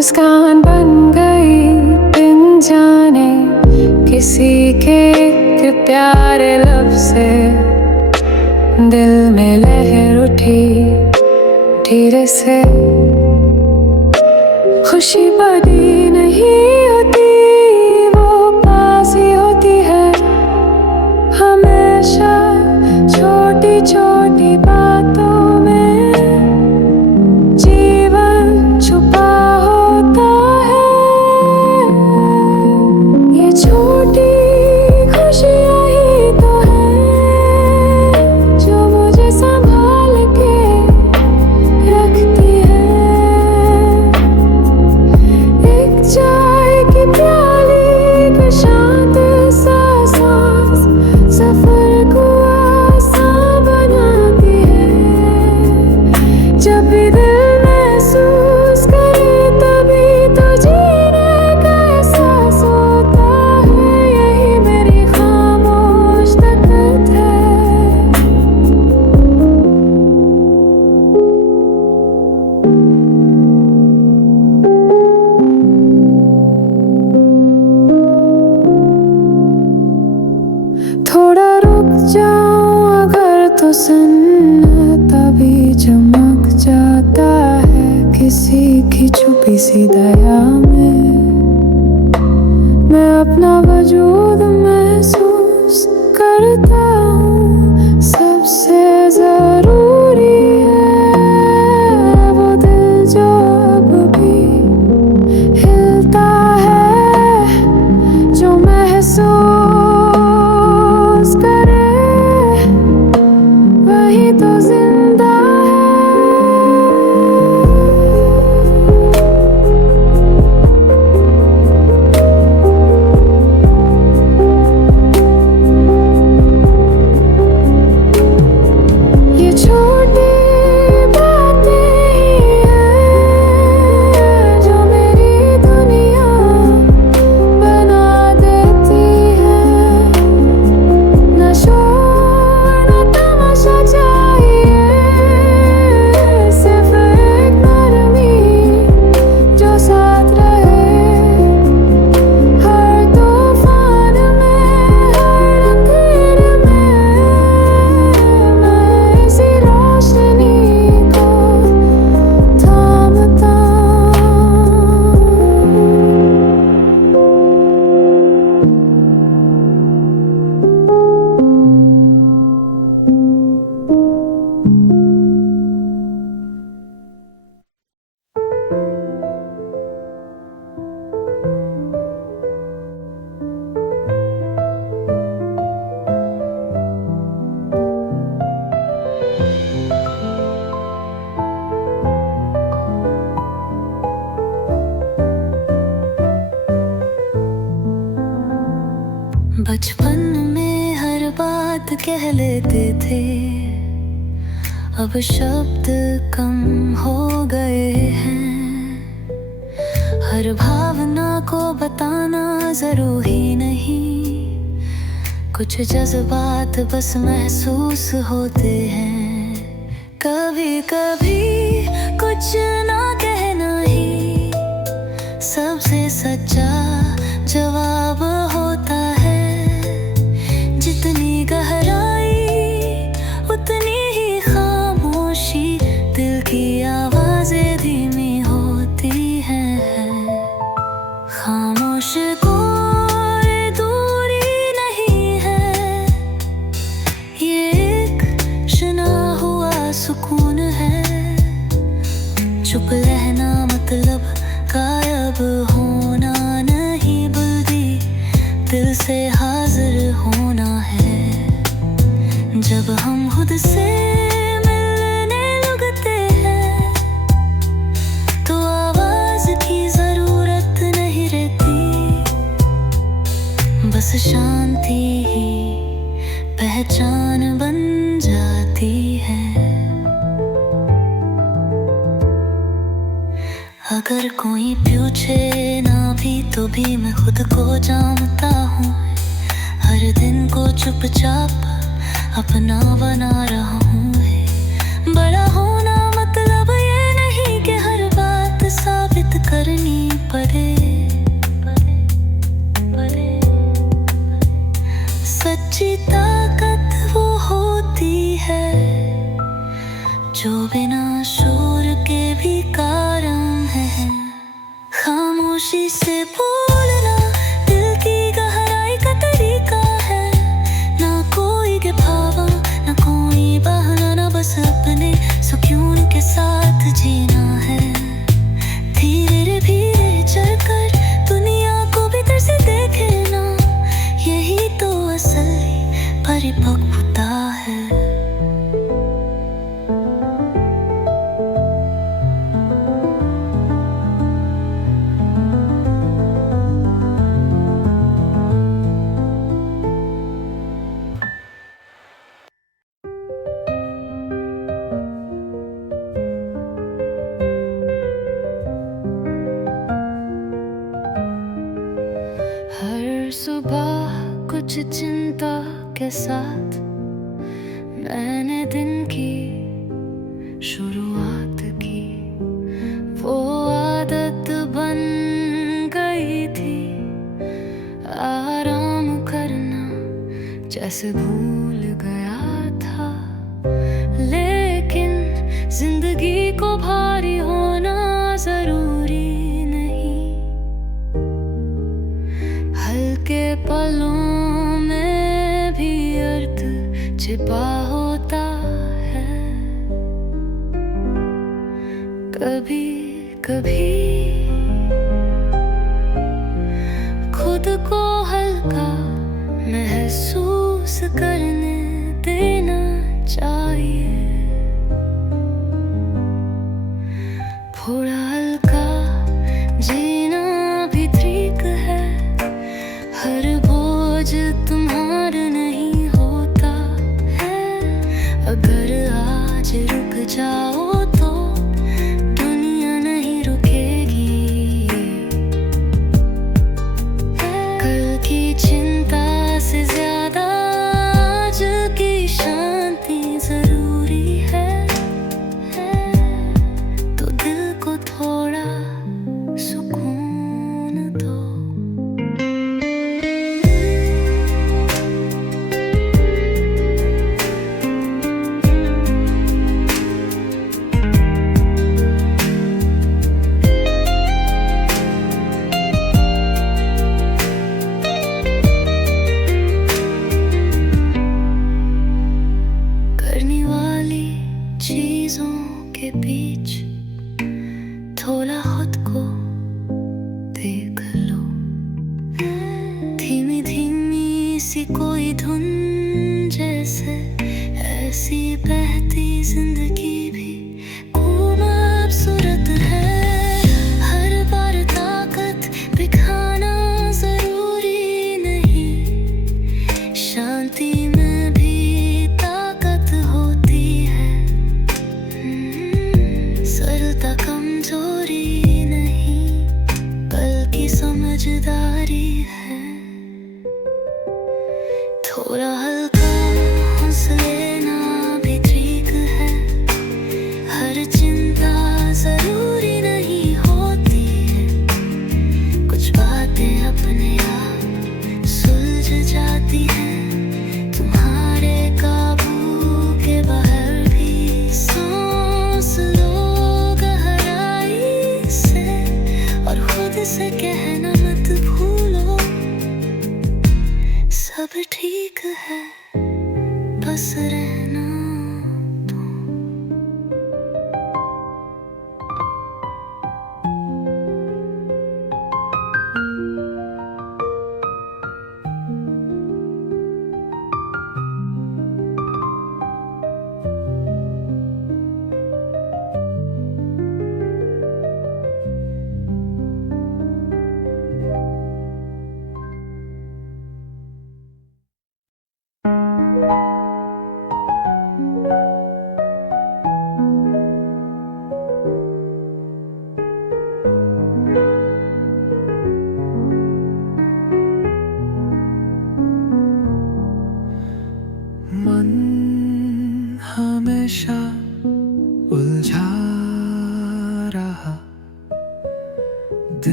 मुस्कान बन गई बिन जाने किसी के एक प्यारे लब से। दिल में लहर उठी धीरे से। खुशी बड़ी नहीं होती, वो पास ही होती है हमेशा। छोटी छोटी बातों में जीवन छुपा होता है। ये छोटी खुशियाँ ही तो है जो मुझे संभाल के रखती है। एक चाय की प्याली का शांत सा सांस सफर को आसान बनाती है। जब भी दिल महसूस करे तभी तो जीने का एहसास होता है। यही मेरी खामोश ताकत है। थोड़ा रुक जाऊं अगर तो सन्नाटा भी चमक जाता है किसी की छुपी सी दया में। मैं अपना वजूद महसूस करता हूँ, सबसे जरूरी है वो दिल जो अब भी हिलता है। जो महसूस करे वही तो जिंदा है। ये छोटी बातें ही हैं जो मेरी दुनिया बना देती है। न शोर न तमाशा चाहिए, सिर्फ एक नरमी जो साथ रहे। हर तूफान में, हर अंधेरे में मैं इसी रोशनी को थामता हूँ। बचपन में हर बात कह लेते थे, अब शब्द कम हो गए हैं। हर भावना को बताना जरूरी नहीं, कुछ जज्बात बस महसूस होते हैं। कभी कभी कुछ ना कहना ही सबसे सच्चा जवाब होता है। जितनी गहराई उतनी ही खामोशी, दिल की आवाजें धीमी होती हैं। खामोश कोई दूरी नहीं है, ये एक शना हुआ सुकून है। चुप रहना मतलब गायब होना नहीं, बल्कि दिल से हाजिर होना है। जब हम खुद से मिलने लगते हैं तो आवाज की जरूरत नहीं रहती, बस शांति ही पहचान बन जाती है। अगर कोई पूछे ना भी तो भी मैं खुद को जानता हूँ। हर दिन को चुपचाप अपना बना रहा हूँ। बड़ा होना मतलब ये नहीं कि हर बात साबित करनी जो बिना शोर के भी कारण है। खामोशी से बोलना दिल की गहराई का तरीका है। ना कोई के भावा, ना कोई बहाना, ना बस अपने सुकून के साथ जीना है। धीरे धीरे चलकर दुनिया को भीतर से देखे ना, यही तो असली परिपक्वता है। हर सुबह कुछ चिंता के साथ मैंने दिन की शुरुआत की। वो आदत बन गई थी आराम करना, जैसे भूल गया था। लेकिन जिंदगी को भारी होना जरूरी नहीं, हल्के पलों में भी अर्थ छिपा होता है। कभी कभी खुद को हल्का महसूस करने देना चाहिए। थोड़ा हल्का जीना भी ठीक है, हर बोझ तुम्हारा नहीं होता है। अगर आज रुक जाओ तो दुनिया नहीं रुकेगी। कल की चिंता से ज्यादा आज की शांति जरूरी है। तो दिल को थोड़ा सुकून दो। करने वाली चीजों के बीच थोड़ा खुद को देख लो। धीमी धीमी सी कोई धुन जैसे ऐसी बहती जिंदगी भी खूबसूरत है। हर बार ताकत दिखाना जरूरी नहीं, शांति में भी ताकत होती है। सरलता कमजोरी नहीं, बल्कि समझदारी है। थोड़ा हल्का हंस लेना भी ठीक है,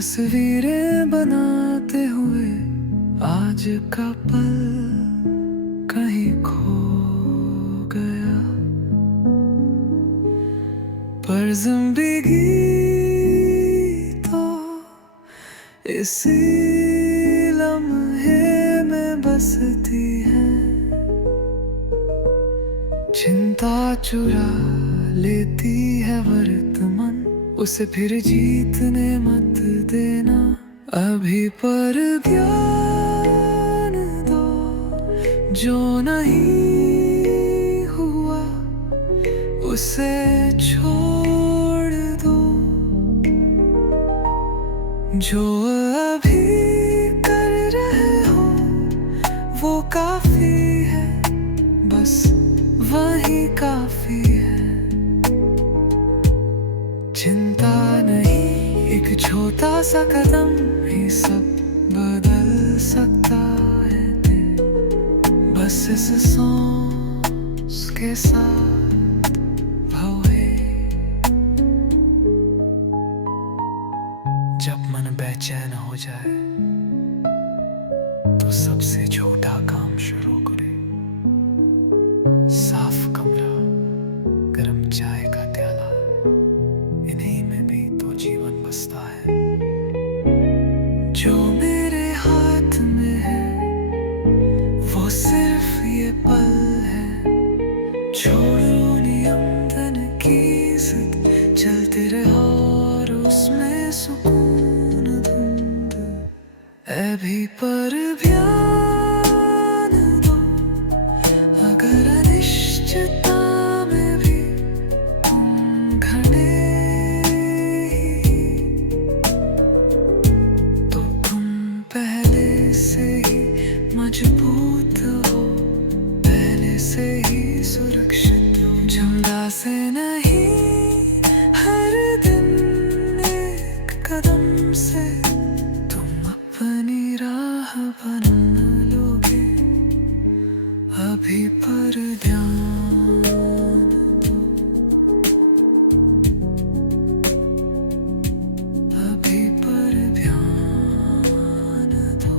तस्वीरें बनाते हुए आज का पल कहीं खो गया, पर जिंदगी तो इसी लम्हे में बसती है। चिंता चुरा लेती है वर्तमान, उसे फिर जीतने मत देना। अभी पर ध्यान दो, जो नहीं हुआ उसे छोड़ दो। जो अभी कर रहे हो वो काफी है, बस वही काफी है। चिंता नहीं, एक छोटा सा कदम ही सब बदल सकता है। बस इस सांस के साथ भवे। जब मन बेचैन हो जाए तो सबसे छोटा काम शुरू करे। साफ कमरा, गरम चाय का प्याला, इन्हीं में भी तो जीवन बसता है। जो मेरे हाथ में है वो सिर्फ ये पल है। छोड़ो नियम धन की जिद, चलते रहो और उसमें सुकून धुंध। अभी पर ध्यान दो, अगर अनिश्चितता में भी तुम घने तो तुम पहले से ही मजबूत हो, पहले से ही सुरक्षित हो। जुमला से नहीं, हर दिन एक कदम से तुम अपनी राह बना लोगे। अभी पर ध्यान दो, अभी पर ध्यान दो।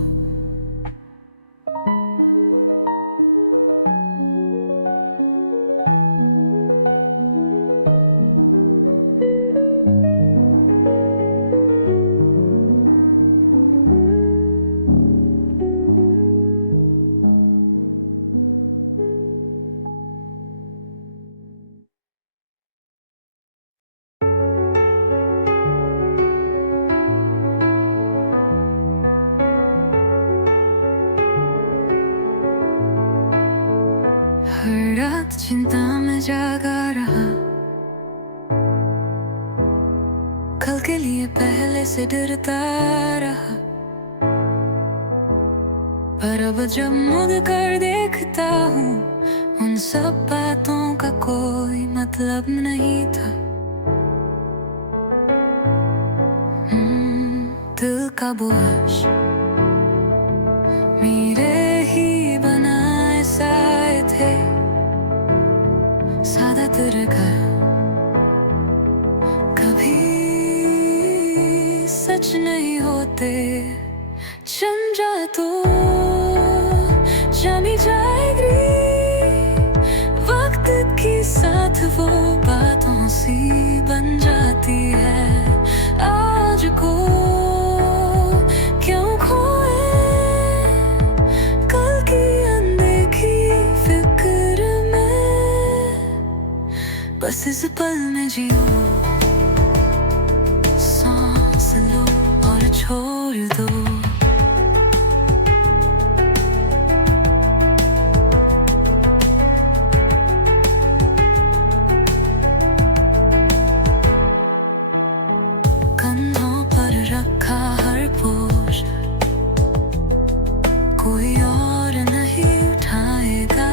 हर रात चिंता में जागा रहा, कल के लिए पहले से डरता रहा। पर अब जब मुड़ कर देखता हूँ, उन सब बातों का कोई मतलब नहीं था। दिल का बोझ मेरे ही बनाए साए थे। सादा तेरे घर कभी सच नहीं होते। चंजा तो जानी जाएगी वक्त के साथ, वो बातों सी बन जाती है। आज को क्यों खोए कल की अनदेखी फिक्र में, बस इस पल में जियो, सांस लो और छोड़ दो। कंधों पर रखा हर बोझ कोई और नहीं उठाएगा,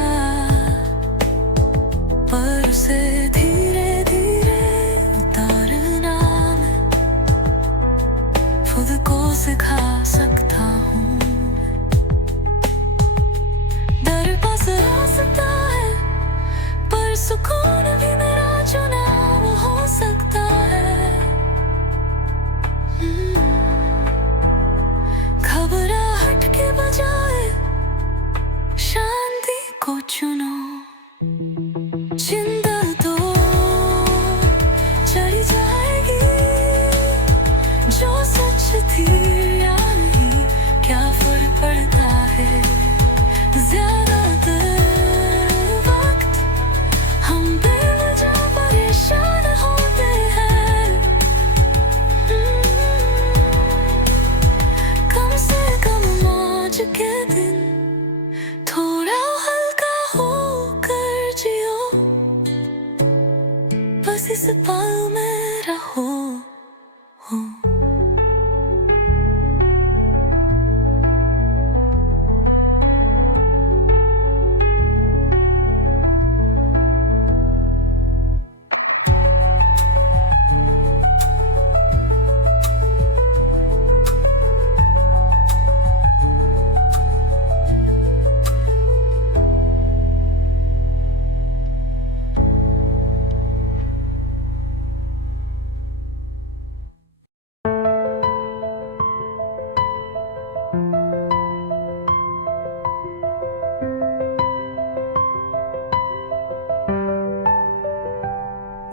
पर उसे धीरे धीरे उतारना मैं खुद को सिखा सकता हूँ। डर पास आ सकता है, पर सुकून भी मेरा चुनाव हो सकता है।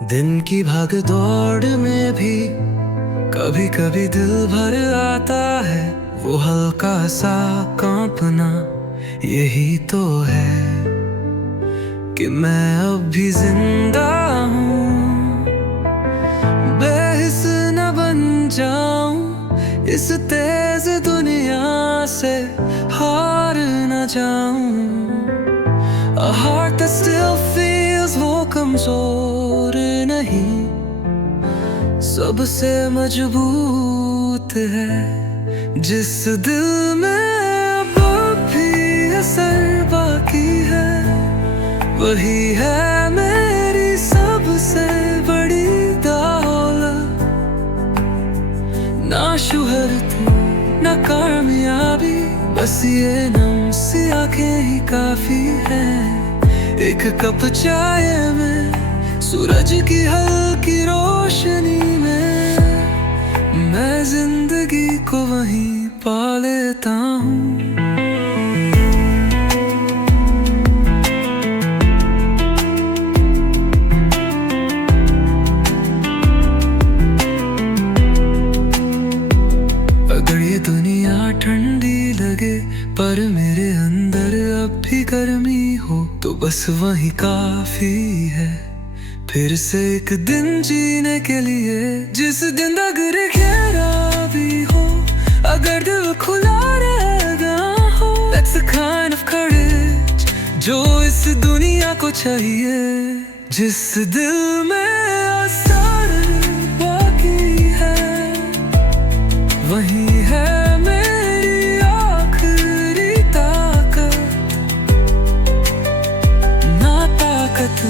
दिन की भाग दौड़ में भी कभी कभी दिल भर आता है, वो हल्का सा कांपना यही तो है कि मैं अब भी जिंदा हूँ। बेहिस न बन जाऊं इस तेज दुनिया से, हार न जाऊं। A heart that still feels वो कमजोर नहीं, सबसे मजबूत है। जिस दिल में अब भी असर बाकी है, वही है मेरी सबसे बड़ी दौलत। ना शोहरत ना कामयाबी, बस ये नम सी आंखें ही काफी है। एक कप चाय में सूरज की हल्की रोशनी में, मैं जिंदगी को वहीं पा लेता हूँ। अगर ये दुनिया ठंडी लगे पर मेरे अंदर अब भी गर्मी हो, तो बस वही काफी है फिर से एक दिन जीने के लिए। जिस दिन अगर घेरा भी हो, अगर दिल खुला रहेगा हो, that's the kind of courage जो इस दुनिया को चाहिए। जिस दिल में असर बाकी है, वही है मेरी आखिरी ताकत। ना ताकत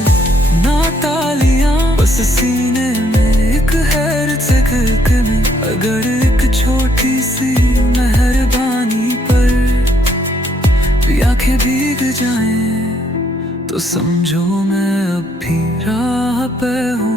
ना तालियां, बस सीने में एक हैरत से धड़कन। अगर एक छोटी सी मेहरबानी पर भी आंखें भीग जाएं, तो समझो मैं अब भी राह पे हूँ।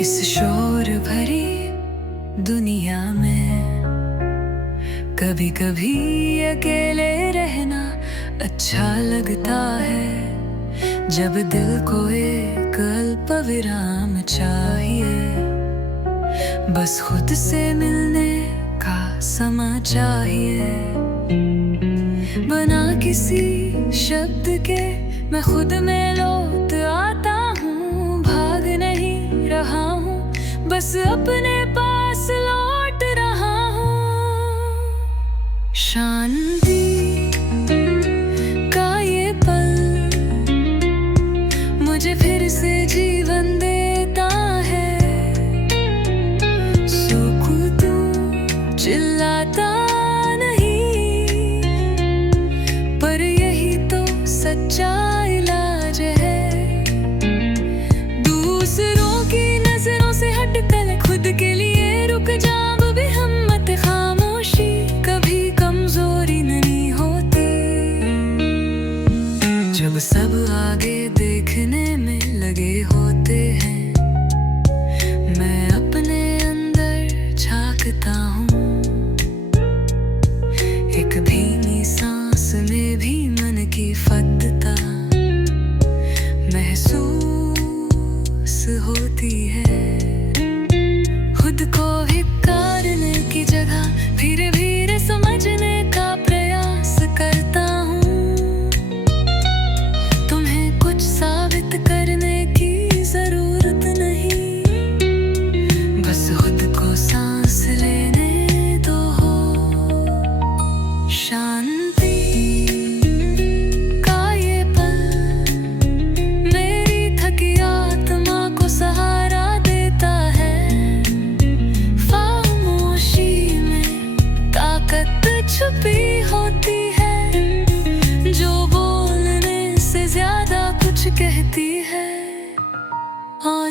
इस शोर भरी दुनिया में कभी कभी अकेले रहना अच्छा लगता है। जब दिल को एक अल्प विराम चाहिए, बस खुद से मिलने का समा चाहिए। बना किसी शब्द के मैं खुद में लौट आता हूँ, भाग नहीं रहा हूँ, बस अपने पास लौट रहा हूँ। शांति का ये पल मुझे फिर से जीवन देता है। सुख तू चिल्लाता नहीं, पर यही तो सच्चा इलाज है। दूसरों की नजरों से हटकर खुद के लिए रुक जा, भी हिम्मत खामोशी कभी कमजोरी नहीं होती।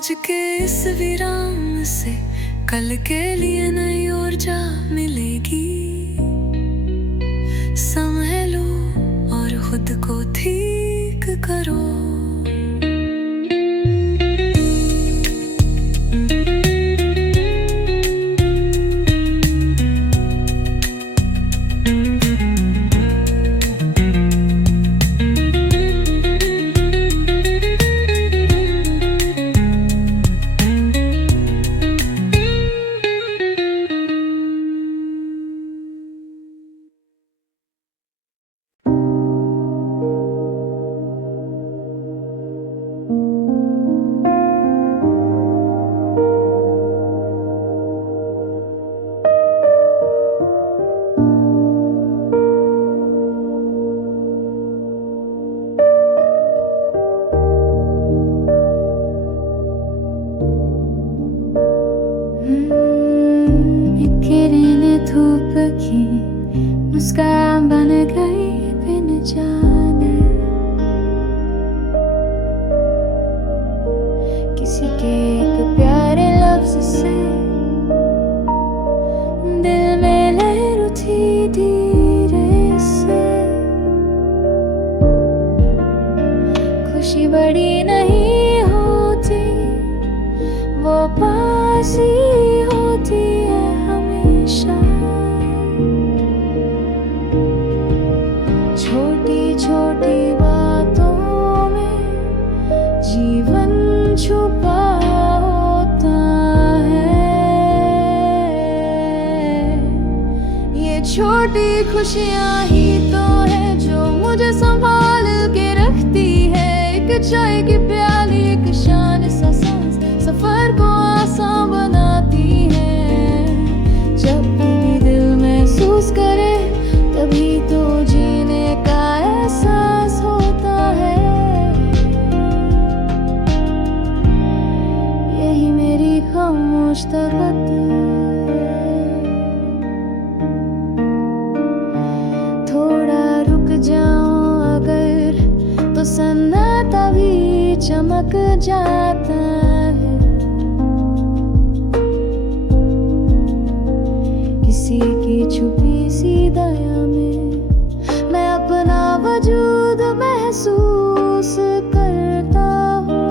आज के इस विराम से कल के लिए नई ऊर्जा मिलेगी। संभलो और खुद को ठीक करो। धूप की मुस्कान बन गई बिन जाने, किसी के एक प्यारे लफ्ज से दिल में लहर उठी धीरे से। खुशी बड़ी नहीं होती, वो पास ही होती है हमेशा। छोटी छोटी बातों में जीवन छुपा होता है। ये छोटी खुशियाँ ही तो है जो मुझे संभाल के रखती है। एक चाय की प्याली, एक शान सा सांस सफर को आसान बनाती है। जब भी दिल महसूस करे तभी तो जीने का एहसास होता है। यही मेरी खामोश ताकत है। थोड़ा रुक जाऊं अगर तो सन्नाटा भी चमक जाता है। किसी की छुपी सी दया में मैं अपना वजूद महसूस करता हूँ।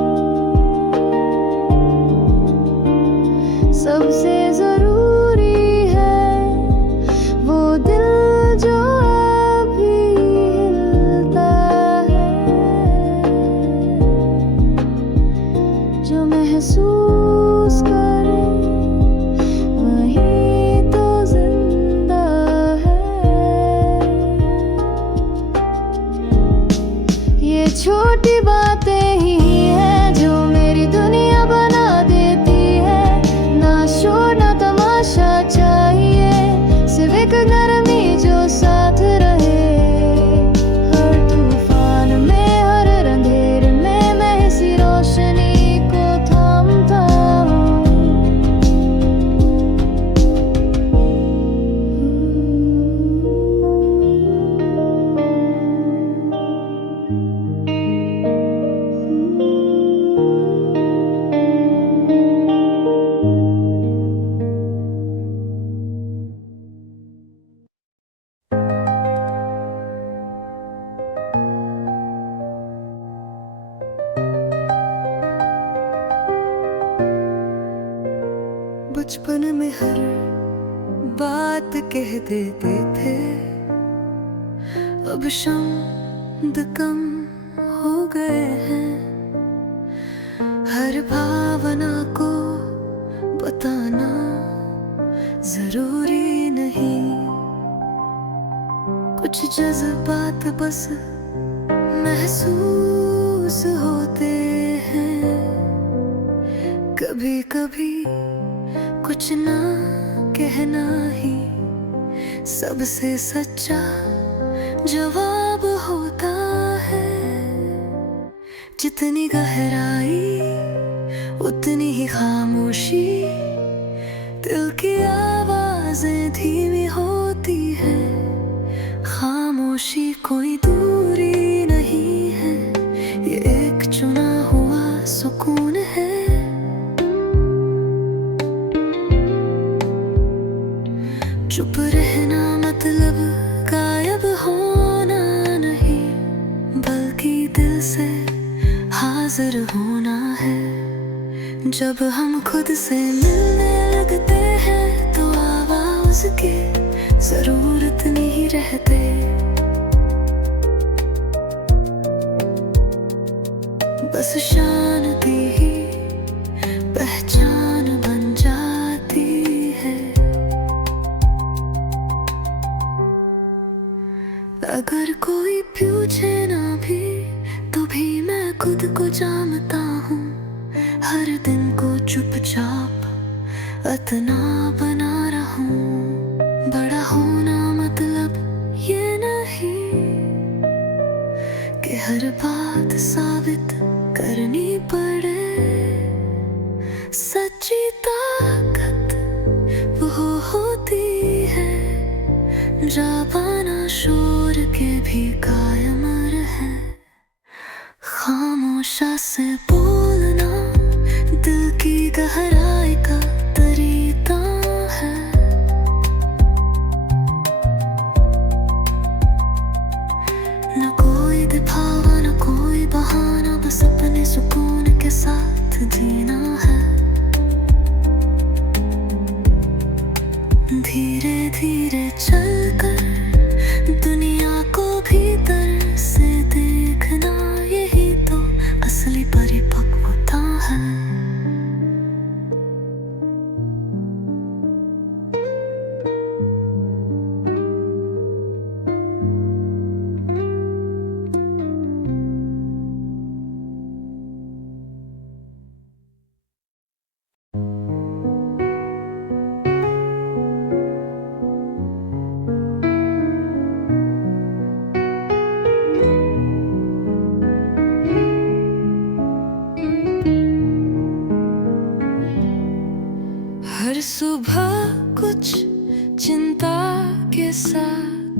सबसे जरूरी है वो दिल जो अभी हिलता है, जो महसूस करे वही तो जिंदा है। ये छोटी बातें ही हैं जो मेरी दुनिया बना देती है। ना शोर ना तमाशा चाहिए, सिर्फ एक नरमी जो साथ रहे। हर तूफान में, हर अंधेरे में मैं इसी रोशनी को थामता हूँ। बचपन में हर बात कह देते थे, अब शब्द कम हो गए हैं। हर भावना को बताना जरूरी नहीं, कुछ जज्बात बस महसूस होते हैं। कभी कभी कुछ ना कहना ही सबसे सच्चा जवाब होता है। जितनी गहराई उतनी ही खामोशी, दिल की आवाजें धीमी होती है। खामोशी कोई दूरी नहीं है, ये एक चुना हुआ सुकून है। चुप रहना मतलब गायब होना नहीं, बल्कि दिल से हाजिर होना है। जब हम खुद से मिलने लगते हैं तो आवाज की जरूरत नहीं रहते। बस शांति ही पहचान बन जाती है। अगर कोई पूछे ना भी तो भी मैं खुद को जानता हूँ। हर दिन को चुपचाप अतना बना रहूं। बड़ा होना मतलब ये नहीं कि हर बात साबित करनी पड़े। सच्ची ताकत वो होती है जाबाना शोर के भी कायम रहे। खामोशा से बोलना दिल की गहराई का तरीका है। न कोई दिखावा न कोई बहाना, बस अपने सुकून के साथ जीना है। धीरे धीरे चलकर दुनिया को भीतर से देखना, यही तो असली परिपक्वता है। हर सुबह कुछ चिंता के साथ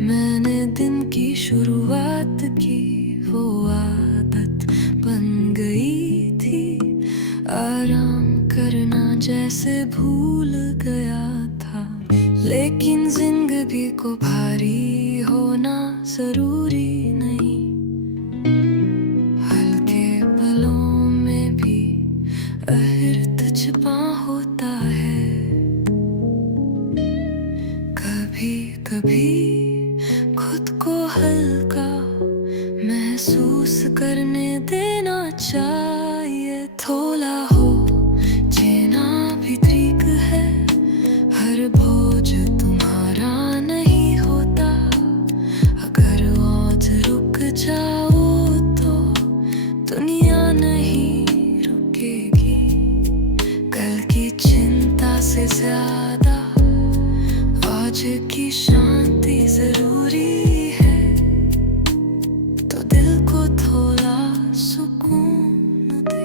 मैंने दिन की शुरुआत की। वो आदत बन गई थी आराम करना जैसे भूल गया था। लेकिन जिंदगी को भारी होना जरूरी नहीं, हल्के पलों में भी अर्थ छिपा होता है। कभी कभी खुद को हल्का महसूस करने देना चाहिए। थोड़ा हो जीना भी ठीक है, हर बोझ तुम्हारा नहीं होता। अगर आज रुक जाओ तो दुनिया नहीं रुकेगी। कल की चिंता से ज्यादा आज की शांति जरूरी है। तो दिल को थोड़ा सुकून दे।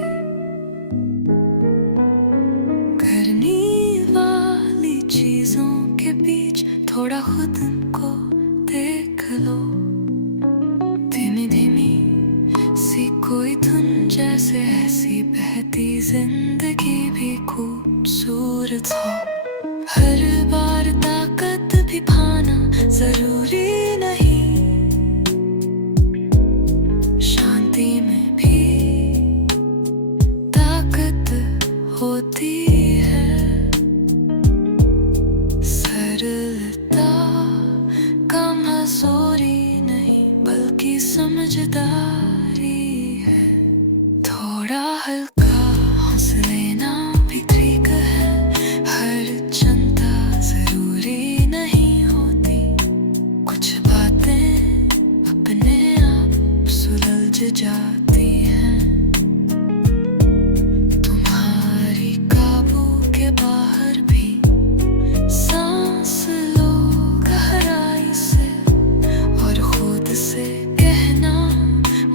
करनी वाली चीजों के बीच थोड़ा खुद को देख लो। धीमी धीमी सी कोई धुन जैसे ऐसी बहती जिंदगी भी खूबसूरत हो। हर बार ताकत भी पाना जरूरी नहीं, शांति में भी ताकत होती है। सरलता कमजोरी नहीं बल्कि समझदारी है। थोड़ा हल्का हौसले ना भी ठीक है, हर चिंता जरूरी नहीं होती। कुछ बातें अपने आप सुलझ जाती हैं। तुम्हारी काबू के बाहर भी सांस लो गहराई से, और खुद से कहना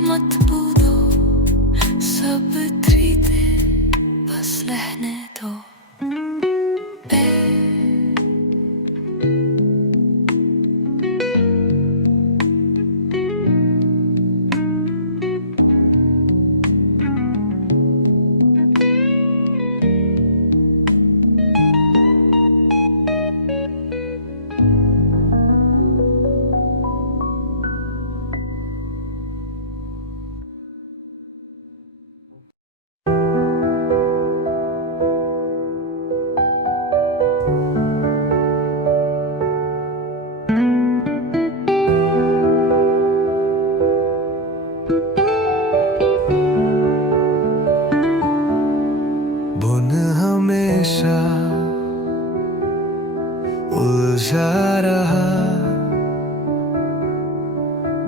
मत भूलो सब थ्रीते बस रहने दो।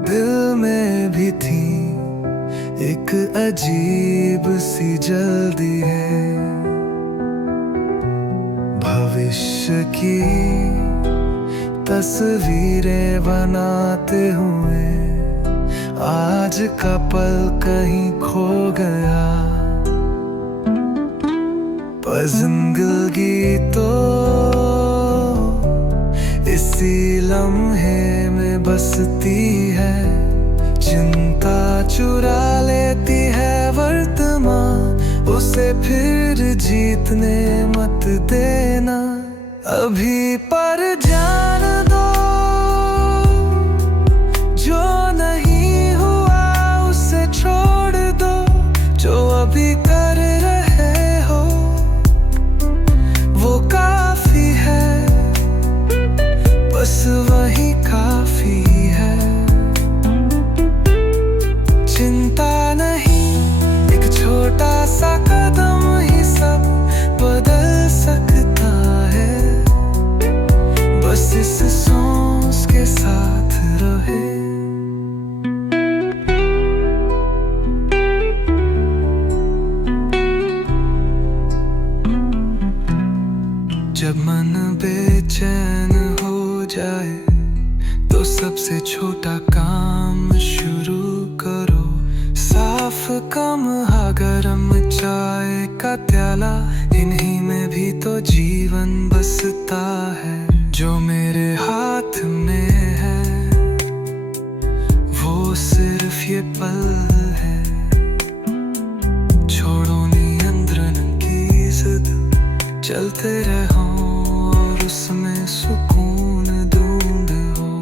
दिल में भी थी एक अजीब सी जल्दी है, भविष्य की तस्वीरें बनाते हुए आज का पल कहीं खो गया। पर जिंदगी तो इसी लम्हे में बसती है, चिंता चुरा लेती है वर्तमान, उसे फिर जीतने मत देना। अभी पर जान दो, जो नहीं हुआ उसे छोड़ दो, जो अभी कर रहे हो वो काफी है, बस वही काफी है। चिंता नहीं, एक छोटा सा कदम ही सब बदल सकता है, बस इस सोच के साथ रहे। जब मन बेचैन हो जाए तो सबसे छोटा काम शुरू करो, साफ कम गरम चाय का प्याला, इन्हीं में भी तो जीवन बसता है। जो मेरे हाथ में है वो सिर्फ ये पल है, छोड़ो नियंत्रण की जिद, चलते रहो और उसमें सुकून ढूंढो।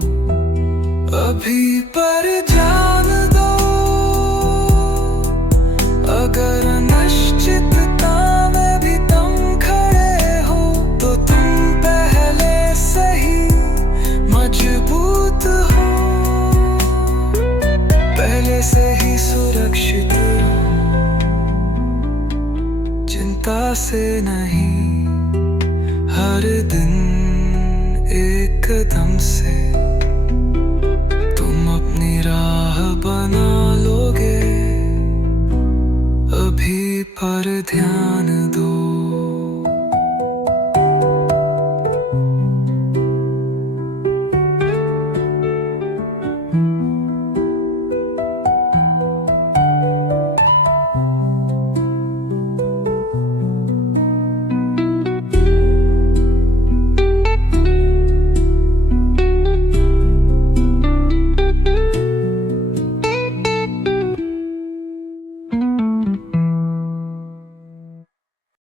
अभी पर जान दो, अगर अनिश्चितता में भी तुम खड़े हो तो तुम पहले से ही मजबूत हो, पहले से ही सुरक्षित हो। चिंता से नहीं, हर दिन एक कदम से